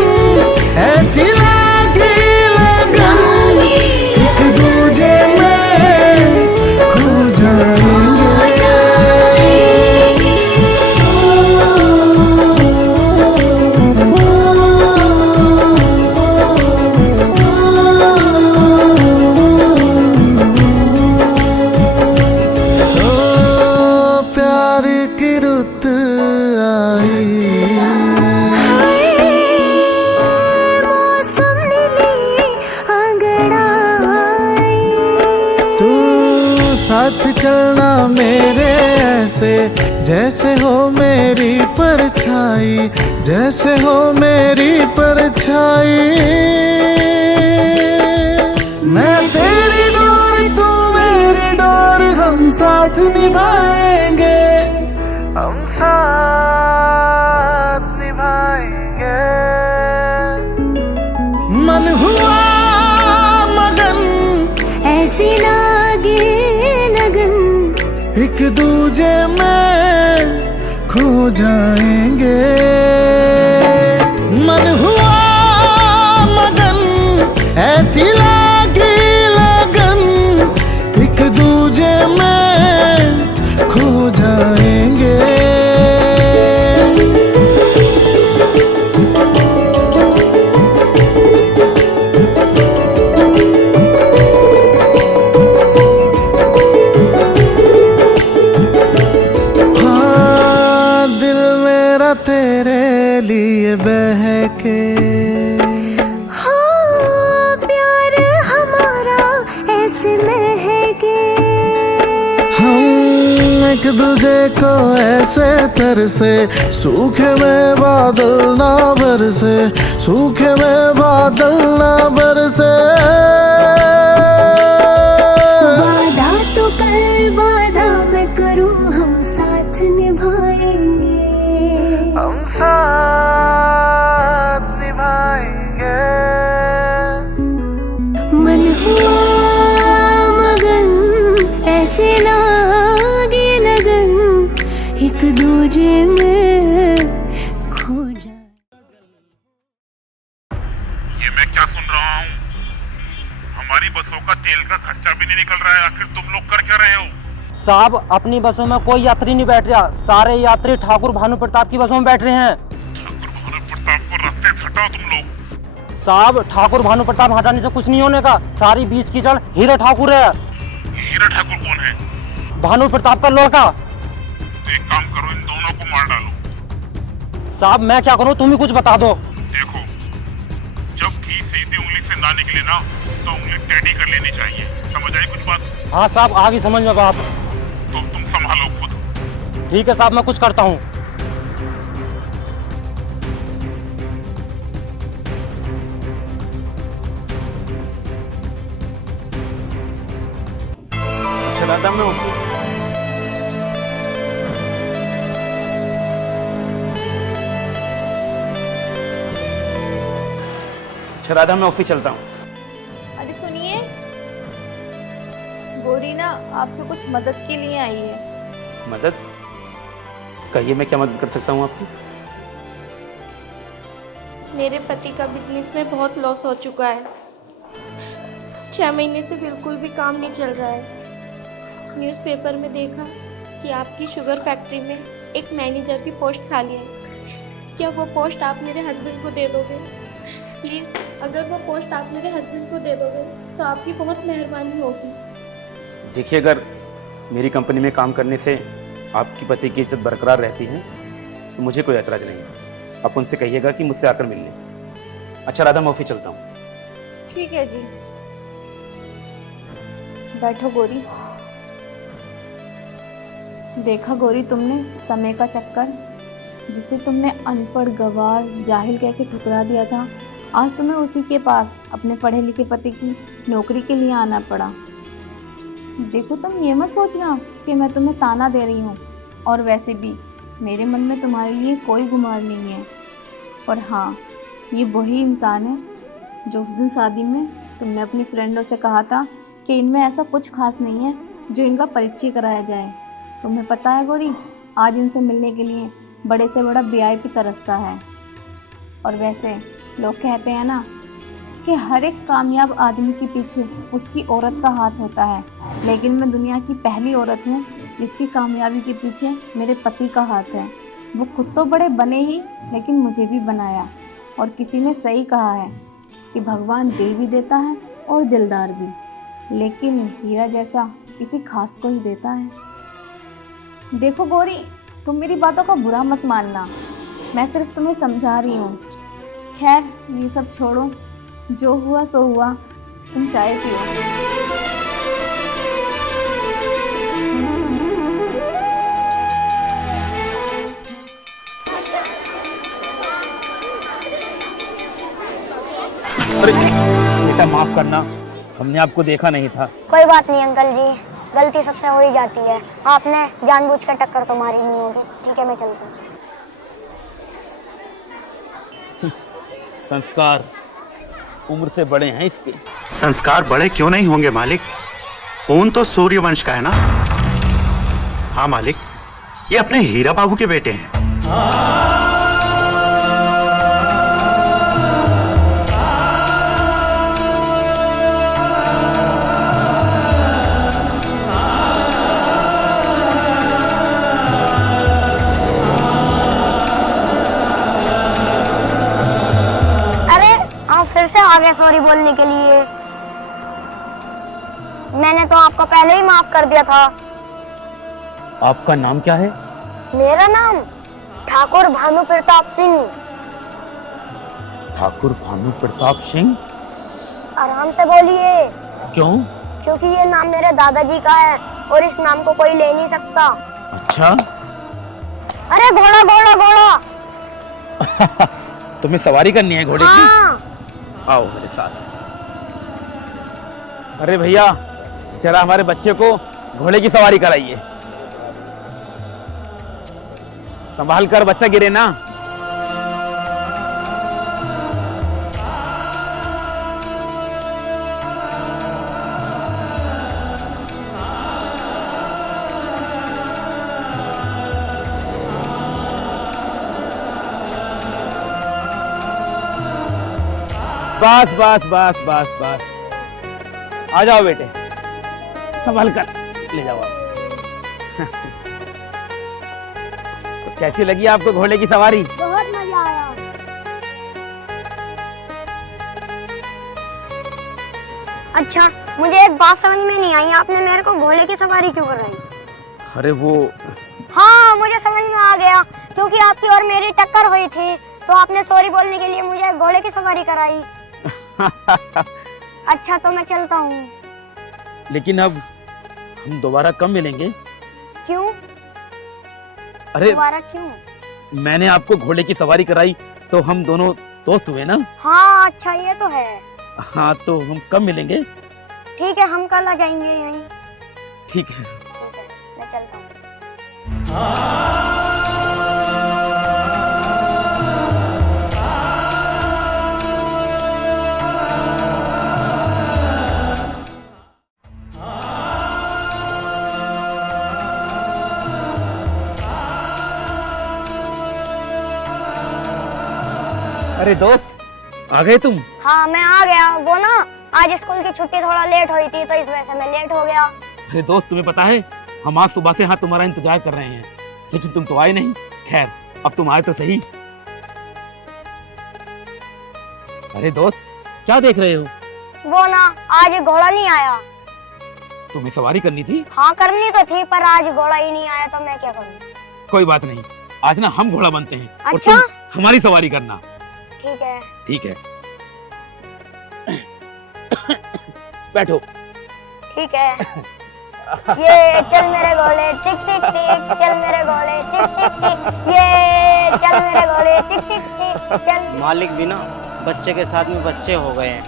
ऐसी लागे लगन, एक दूजे में खो जाएंगे। ओ प्यार की रुत आई, मौसम नीली अंगड़ाई। तू साथ चलना मेरे ऐसे, जैसे हो मेरी परछाई, जैसे हो मेरी परछाई। मैं तेरी डोर, तू मेरी डोर, हम साथ निभाएंगे, हम साथ निभाएंगे। मन हुआ मगन, ऐसी लागे लगन, एक दूजे में खो जाएंगे। मन हुआ मगन, ऐसी लागे लगन, एक दूजे में खो जाएंगे। हाँ, दिल मेरा तेरे लिए बहके, हम एक दूजे को ऐसे तरसे, सूखे में बादल ना बरसे, सूखे में बादल ना बरसे। वादा तो कर, वादा मैं करूं, हम साथ निभाएंगे, हम साथ निभाएंगे। मन हुआ मगन, ऐसे लागे लगन, एक दूजे में खो जाए। ये मैं क्या सुन रहा हूँ? हमारी बसों का तेल का खर्चा भी नहीं निकल रहा है। आखिर तुम लोग कर क्या रहे हो? साहब अपनी बसों में कोई यात्री नहीं बैठ रहा, सारे यात्री ठाकुर भानु प्रताप की बसों में बैठ रहे हैं। ठाकुर भानु प्रताप को रास्ते से हटाओ तुम लोग। साहब ठाकुर भानु प्रताप हटाने से कुछ नहीं होने का, सारी बीच की जड़ हीरा ठाकुर है। हीरा ठाकुर कौन है? भानु प्रताप का लड़का। तो एक काम करो, इन दोनों को मार डालो। साहब मैं क्या करूं, तुम ही कुछ बता दो। देखो, जब घी सीधी उंगली से ना निकले ना, तो उंगली टेढ़ी कर लेनी चाहिए। समझ आई कुछ बात? हाँ साहब, आ गई समझ में बात। तो तुम संभालो खुद। ठीक है साहब, मैं कुछ करता हूँ। चलाता मैं राधा, मैं ऑफिस चलता हूँ। अरे सुनिए, गौरी ना आपसे कुछ मदद के लिए आई है। मदद? कहिए, मैं क्या मदद कर सकता हूँ आपकी? मेरे पति का बिजनेस में बहुत लॉस हो चुका है, 6 महीने से बिल्कुल भी काम नहीं चल रहा है। न्यूज़पेपर में देखा कि आपकी शुगर फैक्ट्री में एक मैनेजर की पोस्ट खाली है। क्या वो पोस्ट आप मेरे हस्बैंड को दे दोगे? प्लीज़, अगर वो पोस्ट आप मेरे हस्बैंड को दे दोगे तो आपकी बहुत मेहरबानी होगी। देखिए, अगर मेरी कंपनी में काम करने से आपकी पति की इज्जत बरकरार रहती है तो मुझे कोई ऐतराज नहीं। आप उनसे कहिएगा कि मुझसे आकर मिल लें। अच्छा राधा, मैं ऑफिस चलता हूँ। ठीक है जी, बैठो गौरी। देखा गौरी, तुमने समय का चक्कर, जिसे तुमने अनपढ़, गवार, जाहिल कह के ठुकरा दिया था, आज तुम्हें उसी के पास अपने पढ़े लिखे पति की नौकरी के लिए आना पड़ा। देखो, तुम ये मत सोचना कि मैं तुम्हें ताना दे रही हूँ, और वैसे भी मेरे मन में तुम्हारे लिए कोई गुमान नहीं है। पर हाँ, ये वही इंसान है जो उस दिन शादी में तुमने अपनी फ्रेंडों से कहा था कि इनमें ऐसा कुछ खास नहीं है जो इनका परिचय कराया जाए। तुम्हें पता है गौरी, आज इनसे मिलने के लिए बड़े से बड़ा VIP तरसता है। और वैसे लोग कहते हैं ना कि हर एक कामयाब आदमी के पीछे उसकी औरत का हाथ होता है, लेकिन मैं दुनिया की पहली औरत हूँ जिसकी कामयाबी के पीछे मेरे पति का हाथ है। वो खुद तो बड़े बने ही, लेकिन मुझे भी बनाया। और किसी ने सही कहा है कि भगवान दिल भी देता है और दिलदार भी, लेकिन हीरा जैसा किसी खास को ही देता है। देखो गौरी, तुम मेरी बातों का बुरा मत मानना, मैं सिर्फ तुम्हें समझा रही हूँ। खैर, ये सब छोड़ो, जो हुआ सो हुआ। तुम चाय पियो। अरे बेटा, माफ करना, हमने आपको देखा नहीं था। कोई बात नहीं अंकल जी, गलती सबसे हो ही जाती है। आपने जानबूझ कर टक्कर तो मारी नहीं होगी। ठीक है, मैं चलता हूँ। संस्कार उम्र से बड़े हैं इसके। संस्कार बड़े क्यों नहीं होंगे मालिक? खून तो सूर्यवंश का है ना। हाँ मालिक, ये अपने हीरा बाबू के बेटे हैं। फिर से आ गए सॉरी बोलने के लिए। मैंने तो आपको पहले ही माफ कर दिया था। आपका नाम क्या है? मेरा नाम ठाकुर भानु प्रताप सिंह। ठाकुर भानु प्रताप सिंह? आराम से बोलिए। क्यों? क्योंकि ये नाम मेरे दादाजी का है। और इस नाम को कोई ले नहीं सकता। अच्छा अरे घोड़ा घोड़ा घोड़ा। तुम्हें सवारी करनी है घोड़े की? हाँ। आओ मेरे साथ। अरे भैया जरा हमारे बच्चे को घोड़े की सवारी कराइए। संभाल कर बच्चा गिरे ना। बस बस बस बस बस, आ जाओ बेटे, संभाल कर ले जाओ आप। तो कैसी लगी आपको घोड़े की सवारी? बहुत मजा आया। अच्छा मुझे एक बात समझ में नहीं आई, आपने मेरे को घोड़े की सवारी क्यों कराई? अरे वो हाँ मुझे समझ में आ गया, क्योंकि आपकी और मेरी टक्कर हुई थी तो आपने सॉरी बोलने के लिए मुझे घोड़े की सवारी कराई। अच्छा तो मैं चलता हूँ। लेकिन अब हम दोबारा कब मिलेंगे? क्यों? अरे दोबारा क्यों? मैंने आपको घोड़े की सवारी कराई तो हम दोनों दोस्त हुए ना। हाँ अच्छा ये तो है। हाँ तो हम कब मिलेंगे? ठीक है हम कल आ जाएंगे यहीं। ठीक है मैं चलता हूँ। अरे दोस्त आ गए तुम? हाँ मैं आ गया। वो ना आज स्कूल की छुट्टी थोड़ा लेट हुई थी तो इस वजह से मैं लेट हो गया। अरे दोस्त तुम्हें पता है हम आज सुबह से यहाँ तुम्हारा इंतजार कर रहे हैं, लेकिन तुम तो आए नहीं। खैर अब तुम आए तो सही। अरे दोस्त क्या देख रहे हो? वो ना आज घोड़ा नहीं आया। तुम्हें सवारी करनी थी? हाँ करनी तो थी पर आज घोड़ा ही नहीं आया तो मैं क्या करूँ? कोई बात नहीं, आज ना हम घोड़ा बनते हैं और अच्छा? तुम हमारी सवारी करना। ठीक है। ठीक है बैठो। ठीक है। ये चल मेरे घोड़े टिक टिक टिक, चल मेरे घोड़े टिक टिक टिक, ये चल मेरे घोड़े टिक टिक टिक, चल। मालिक भी ना बच्चे के साथ में बच्चे हो गए हैं।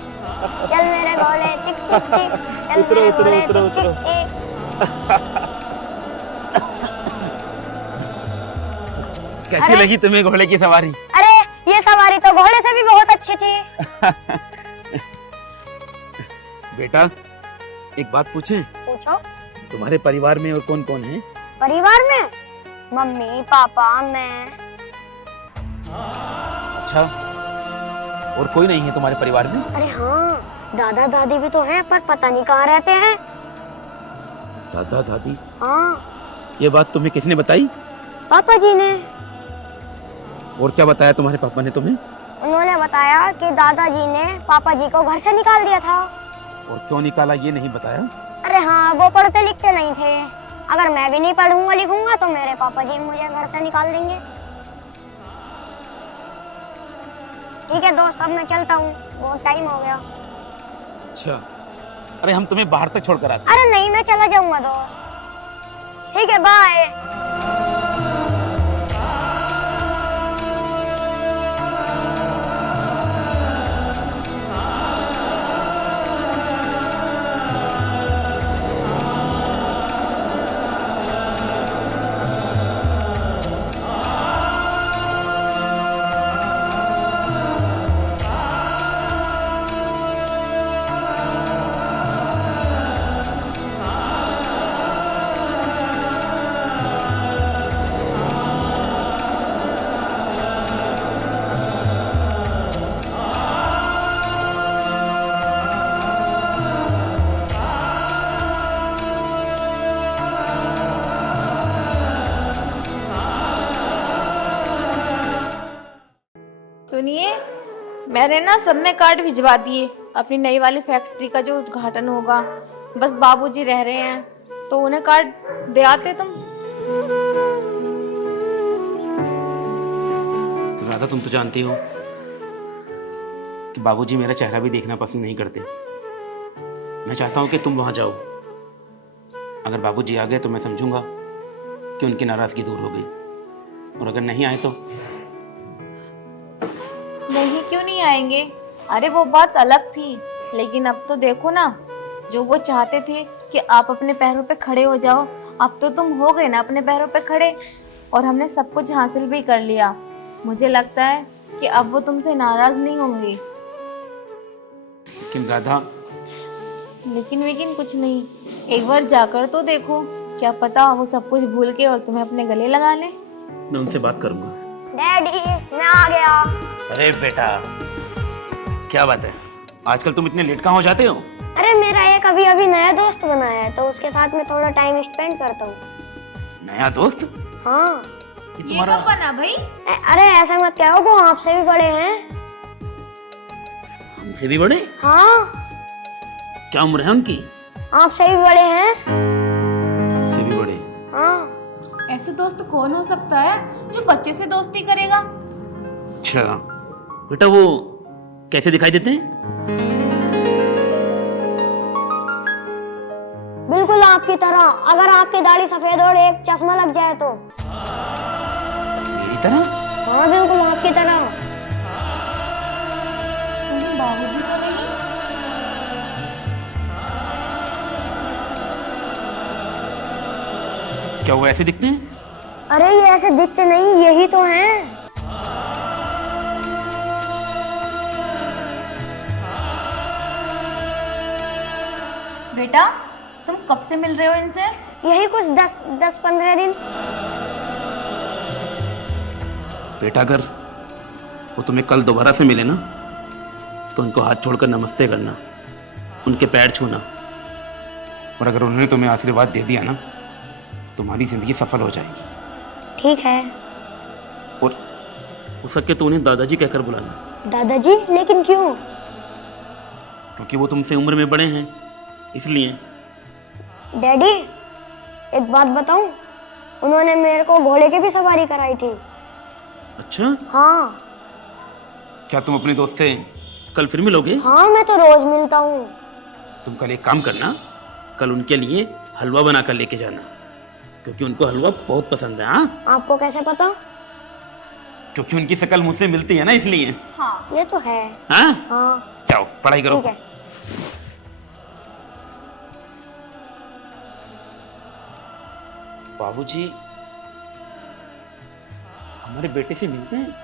चल मेरे घोड़े टिक टिक टिक, चल उतरो, मेरे उतरो, घोड़े उतरो, टिक टिक टिक। कैसी लगी तुम्हें घोड़े की सवारी? अरे ये सवारी तो घोड़े से भी बहुत अच्छी थी। बेटा एक बात पूछें? पूछो। तुम्हारे परिवार में और कौन कौन है? परिवार में मम्मी पापा मैं। अच्छा और कोई नहीं है तुम्हारे परिवार में? अरे हाँ दादा दादी भी तो हैं पर पता नहीं कहाँ रहते हैं। दादा दादी? हाँ। ये बात तुम्हें किसने बताई? पापा जी ने। और क्या बताया तुम्हारे पापा ने तुम्हें? उन्होंने बताया कि दादाजी ने पापा जी को घर से निकाल दिया था। और क्यों निकाला ये नहीं बताया? अरे हाँ वो पढ़ते लिखते नहीं थे, अगर मैं भी नहीं पढ़ूंगा लिखूंगा तो मेरे पापा जी मुझे घर से निकाल देंगे। ठीक है दोस्त अब मैं चलता हूँ, बहुत टाइम हो गया। अच्छा अरे हम तुम्हें बाहर तक छोड़कर आते। अरे नहीं मैं चला जाऊंगा दोस्त। ठीक है बाय। सुनिए, मैंने ना सब में कार्ड भिजवा दिए अपनी नई वाली फैक्ट्री का जो उद्घाटन होगा। बस बाबूजी रह रहे हैं तो उन्हें कार्ड दे आते तुम। राधा तुम तो जानती हो कि बाबूजी मेरा चेहरा भी देखना पसंद नहीं करते। मैं चाहता हूँ कि तुम वहां जाओ। अगर बाबूजी आ गए तो मैं समझूंगा कि उनकी नाराज़गी दूर हो गई, और अगर नहीं आए तो नहीं, क्यों नहीं आएंगे? अरे वो बात अलग थी, लेकिन अब तो देखो ना, जो वो चाहते थे कि आप अपने पैरों पे खड़े हो जाओ, अब तो तुम हो गए ना अपने पैरों पे खड़े, और हमने सब कुछ हासिल भी कर लिया। मुझे लगता है कि अब वो तुमसे नाराज नहीं होंगे। लेकिन राधा, लेकिन कुछ नहीं, एक बार जाकर तो देखो, क्या पता वो सब कुछ भूल के और तुम्हें अपने गले लगा ले। मैं उनसे बात करूंगा। डैडी मैं आ गया। अरे बेटा, क्या बात है, आजकल तुम इतने लेट कहाँ हो जाते हो? अरे मेरा एक अभी अभी नया दोस्त बना है, तो उसके साथ में थोड़ा टाइम स्पेंड करता हूँ। नया दोस्त? हाँ। ये कब बना भाई? अरे ऐसा मत कहो, वो आपसे भी बड़े हैं। हमसे भी बड़े? हाँ। क्या उम्र है उनकी? आपसे भी बड़े हैं। हमसे भी बड़े? हाँ। ऐसे दोस्त कौन हो सकता है जो बच्चे से दोस्ती करेगा? अच्छा बेटा, वो कैसे दिखाई देते हैं? बिल्कुल आपकी तरह, अगर आपकी दाढ़ी सफेद और एक चश्मा लग जाए तो। मेरी तरह? हाँ बिल्कुल आपकी तरह। बाबूजी तो नहीं? क्या वो ऐसे दिखते हैं? अरे ये ऐसे दिखते नहीं, यही तो हैं। बेटा तुम कब से मिल रहे हो इनसे? यही कुछ 10-15 दिन। बेटा अगर वो तुम्हें कल दोबारा से मिले ना, तो उनको हाथ छोड़कर नमस्ते करना, उनके पैर छूना, और अगर उन्होंने तुम्हें आशीर्वाद दे दिया ना, तुम्हारी जिंदगी सफल हो जाएगी। ठीक है। और हो सके तो उन्हें दादाजी कहकर बुलाना। दादाजी? लेकिन क्यों? क्योंकि वो तुमसे उम्र में बड़े हैं, इसलिए। डैडी एक बात बताऊं, उन्होंने मेरे को घोड़े की भी सवारी कराई थी। अच्छा? हाँ। क्या तुम अपने दोस्त से कल फिर मिलोगे? हाँ मैं तो रोज मिलता हूँ। तुम कल एक काम करना, कल उनके लिए हलवा बना कर लेके जाना, क्योंकि उनको हलवा बहुत पसंद है। हाँ? आपको कैसे पता? क्योंकि उनकी शक्ल मुझसे मिलती है ना, इसलिए। हाँ ये तो है। हाँ? हाँ। जाओ पढ़ाई करो। ठीक है। बाबूजी हमारे बेटे से मिलते हैं?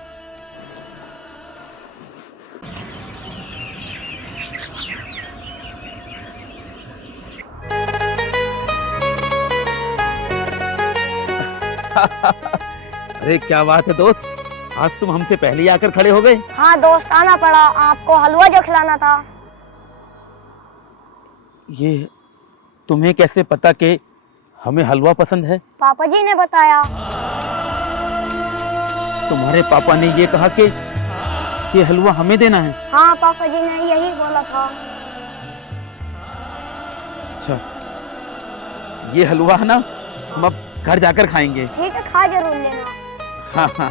अरे क्या बात है दोस्त, आज तुम हमसे पहले ही आकर खड़े हो गए। हाँ दोस्त, आना पड़ा, आपको हलवा जो खिलाना था। ये तुम्हें कैसे पता कि हमें हलवा पसंद है? पापा जी ने बताया। तुम्हारे पापा ने ये कहा कि ये हलवा हमें देना है? हाँ पापा जी ने यही बोला था। अच्छा, ये हलवा है ना, हम अब घर जाकर खाएंगे। ठीक है, खा जरूर लेना। हाँ हाँ।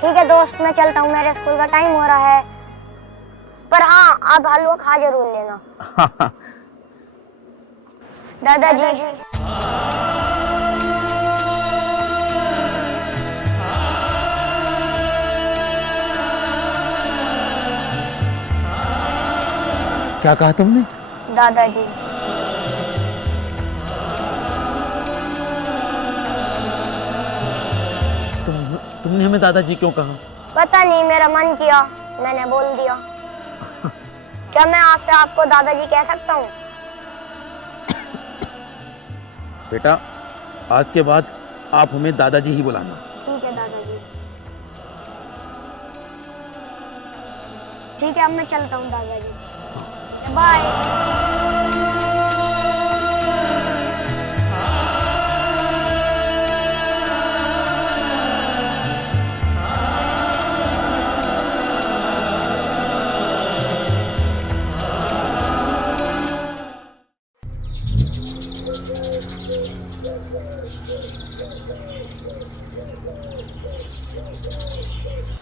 ठीक है दोस्त, मैं चलता हूँ, मेरे स्कूल का टाइम हो रहा है। पर हाँ आप हलवा खा जरूर लेना। हाँ हाँ। दादाजी। क्या कहा तुमने? दादाजी। तुमने हमें दादाजी क्यों कहा? पता नहीं, मेरा मन किया, मैंने बोल दिया। क्या मैं आज से आपको दादाजी कह सकता हूँ? बेटा आज के बाद आप हमें दादाजी ही बुलाना। ठीक है दादाजी। ठीक है, अब मैं चलता हूँ दादाजी। बाय।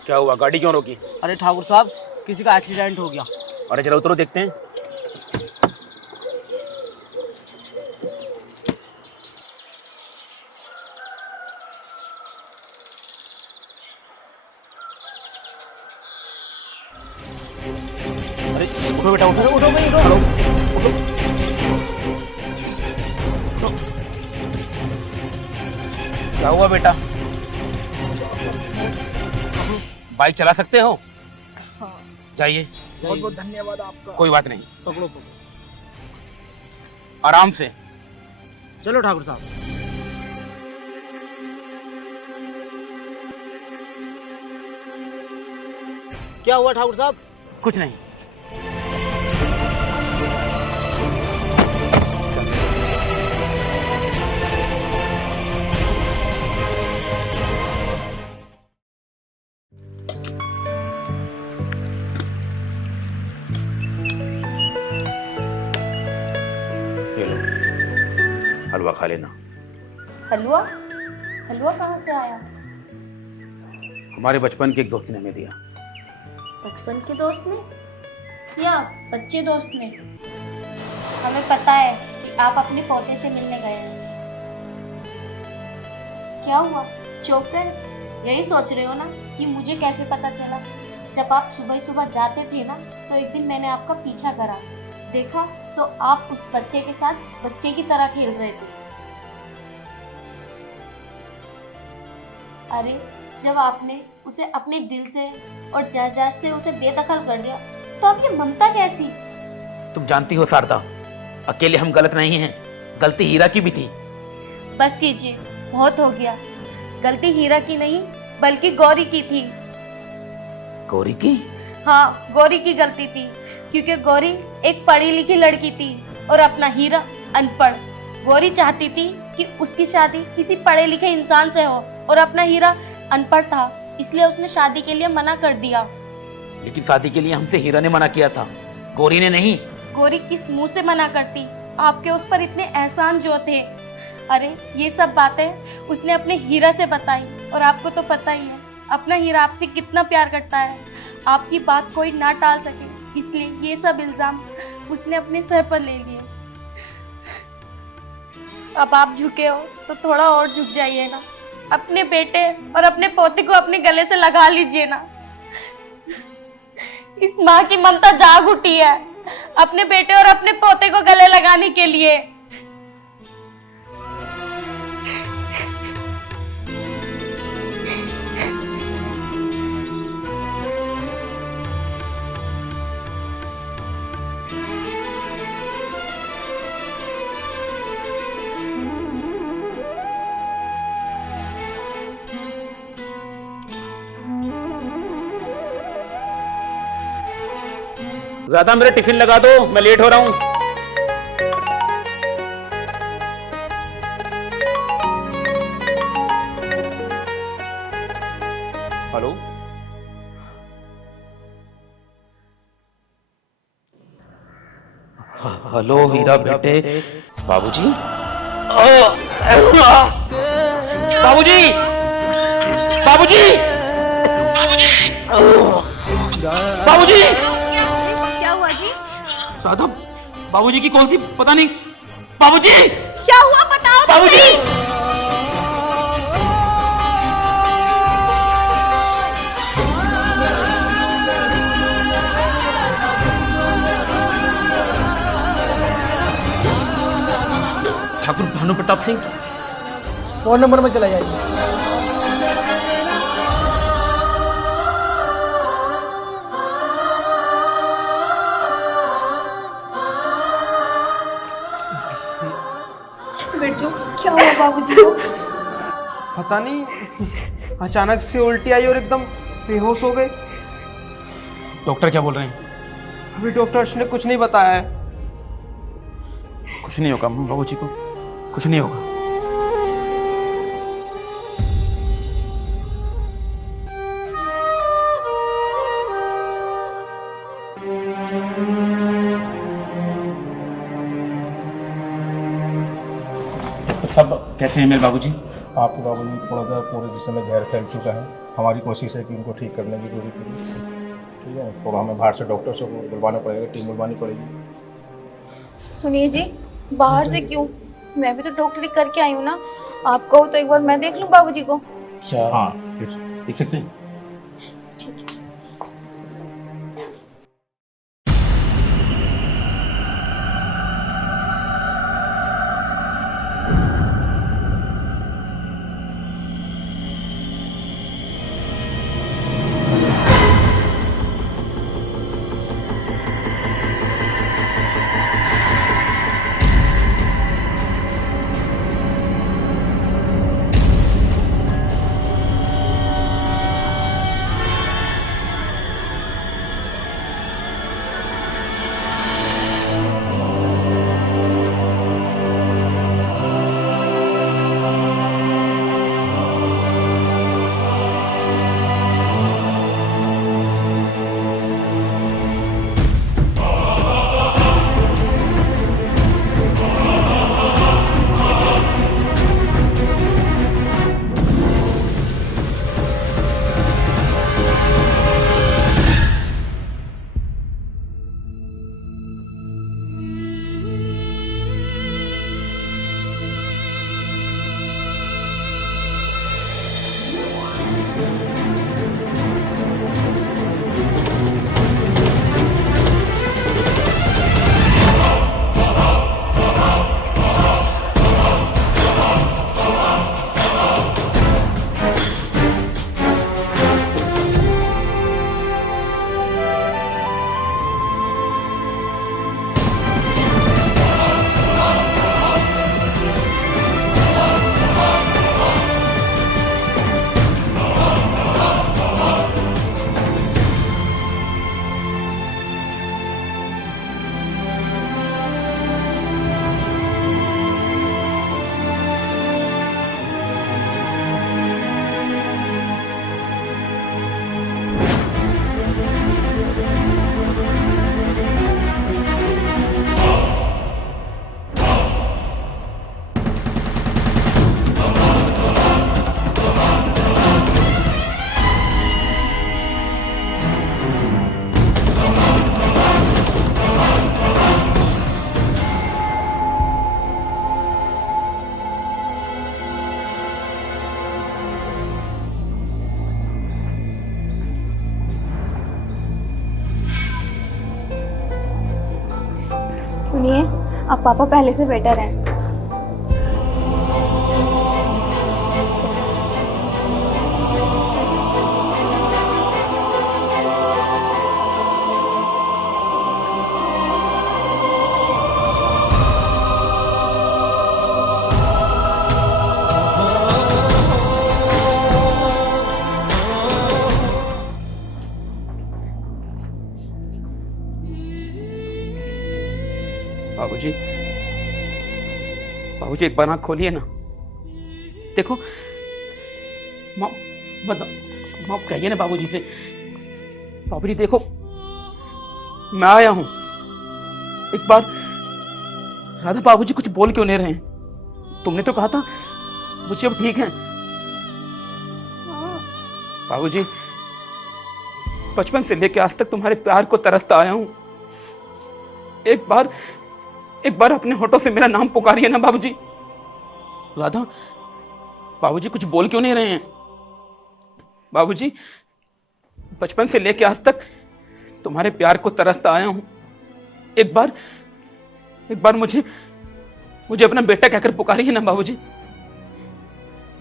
क्या हुआ, गाड़ी क्यों रोकी? अरे ठाकुर साहब, किसी का एक्सीडेंट हो गया। अरे चलो उतरो, देखते हैं। क्या हुआ बेटा? बाइक चला सकते हो? जाइए। बहुत बहुत धन्यवाद आपका। कोई बात नहीं, पकड़ो पकड़ो। आराम से। चलो ठाकुर साहब। क्या हुआ ठाकुर साहब? कुछ नहीं। ये लो, हलवा खा लेना। हलवा? हलवा कहाँ से आया? हमारे बचपन के एक दोस्त ने हमें दिया। बचपन के दोस्त ने या बच्चे दोस्त ने? हमें पता है कि आप अपने पोते से मिलने गए हैं। क्या हुआ, चौंक गए? यही सोच रहे हो ना कि मुझे कैसे पता चला? जब आप सुबह सुबह जाते थे ना, तो एक दिन मैंने आपका पीछा करा, देखा तो आप उस बच्चे के साथ बच्चे की तरह खेल रहे थे। अरे जब आपने उसे अपने दिल से और जायदाद से उसे बेदखल कर दिया, तो आपकी ममता कैसी? तुम जानती हो शारदा, अकेले हम गलत नहीं हैं, गलती हीरा की भी थी। बस कीजिए, बहुत हो गया। गलती हीरा की नहीं बल्कि गौरी की थी। गौरी की? हाँ, गौरी की गलती थी, क्योंकि गौरी एक पढ़ी लिखी लड़की थी और अपना हीरा अनपढ़। गौरी चाहती थी कि उसकी शादी किसी पढ़े लिखे इंसान से हो और अपना हीरा अनपढ़ था, इसलिए उसने शादी के लिए मना कर दिया। लेकिन शादी के लिए हमसे हीरा ने मना किया था, गौरी ने नहीं। गौरी किस मुंह से मना करती? आपके उस पर इतने एहसान जो थे। अरे ये सब बातें उसने अपने हीरा से बताई, और आपको तो पता ही है अपना हीरा आपसे कितना प्यार करता है। आपकी बात कोई ना टाल सके, इसलिए ये सब इल्जाम उसने अपने सर पर ले लिए। अब आप झुके हो तो थोड़ा और झुक जाइए ना, अपने बेटे और अपने पोते को अपने गले से लगा लीजिए ना। इस माँ की ममता जाग उठी है अपने बेटे और अपने पोते को गले लगाने के लिए। ज्यादा मेरा टिफिन लगा दो, मैं लेट हो रहा हूं। हेलो, हेलो हीरा बेटे। बाबूजी, बाबूजी, बाबूजी, बाबूजी। क्या हुआ जी? राधा, बाबूजी की कौन सी पता नहीं। बाबूजी, क्या हुआ बताओ तो बाबूजी। सही। ठाकुर भानु प्रताप सिंह। फोन नंबर में चला जाइए। बेटू, क्या हुआ बाबूजी को? पता नहीं, अचानक से उल्टी आई और एकदम बेहोश हो गए। डॉक्टर क्या बोल रहे हैं? अभी डॉक्टर्स ने कुछ नहीं बताया है। कुछ नहीं होगा बाबूजी को, कुछ नहीं होगा। सब कैसे हैं मेरे बाबूजी? आपके बाबूजी थोड़ा सा पूरे जिस्म में जहर फैल चुका है। हमारी कोशिश है कि उनको ठीक करने की पूरी करें। ठीक है, तो हमें बाहर से डॉक्टर से बुलवाना पड़ेगा, टीम बुलवानी पड़ेगी। सुनिए जी, बाहर से क्यों? मैं भी तो डॉक्टरी करके आई हूँ ना। आप कहो तो एक बार मैं देख लूँ बाबूजी को। क्या? हाँ, देख सकते हैं। ठीक है। सुनिए, अब पापा पहले से बेटर हैं। बाबूजी, बाबूजी एक बार आँख खोलिए ना। देखो माँ कहिए ना बाबूजी से। बाबूजी देखो, मैं आया हूं। एक बार राधा, बाबूजी कुछ बोल क्यों नहीं रहे हैं? तुमने तो कहा था मुझे अब ठीक है। बाबूजी, बचपन से लेकर आज तक तुम्हारे प्यार को तरसता आया हूं। एक बार अपने होठों से मेरा नाम पुकारिए ना बाबूजी। राधा, बाबूजी कुछ बोल क्यों नहीं रहे हैं? बाबूजी, बचपन से लेकर आज तक तुम्हारे प्यार को तरसता आया हूं। एक बार मुझे अपना बेटा कहकर पुकारिए ना बाबूजी।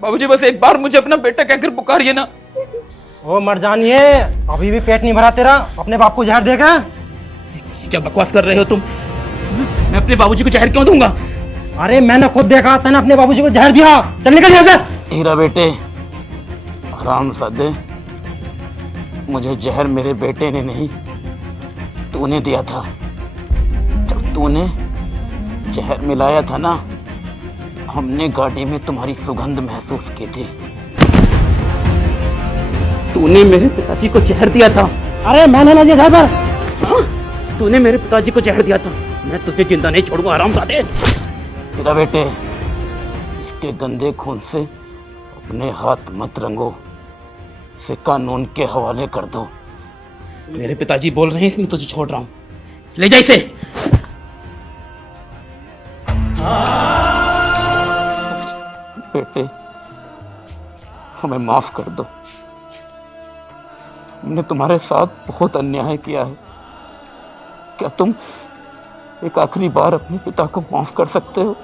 बाबूजी बस एक बार मुझे अपना बेटा कहकर पुकारिए ना। ओ मर जानिए, अभी भी पेट नहीं भरा तेरा? अपने बाप को जहर देगा? क्या बकवास कर रहे हो तुम? मैं अपने बाबूजी को जहर क्यों दूंगा? अरे मैंने खुद देखा, तूने अपने बाबूजी को जहर दिया। चल निकल यहाँ से। हीरा बेटे, आराम साधे। मुझे जहर मेरे बेटे ने नहीं, तूने दिया था। जब तूने जहर मिलाया था ना, हमने गाड़ी में तुम्हारी सुगंध महसूस की थी। तूने मेरे पिताजी को जहर दिया था। अरे मैंने ना दिया जहर। हाँ, तूने मेरे पिताजी को जहर दिया था। मैं तुझे जिंदा नहीं छोड़ूंगा, आराम साधे। तेरा बेटे, इसके गंदे खून से अपने हाथ मत रंगो, इसे कानून के हवाले कर दो। मेरे पिताजी बोल रहे हैं इसलिए तुझे छोड़ रहा हूं। ले जा इसे। बेटे, हमें माफ कर दो। हमने तुम्हारे साथ बहुत अन्याय किया है। क्या तुम एक आखिरी बार अपने पिता को माफ कर सकते हो?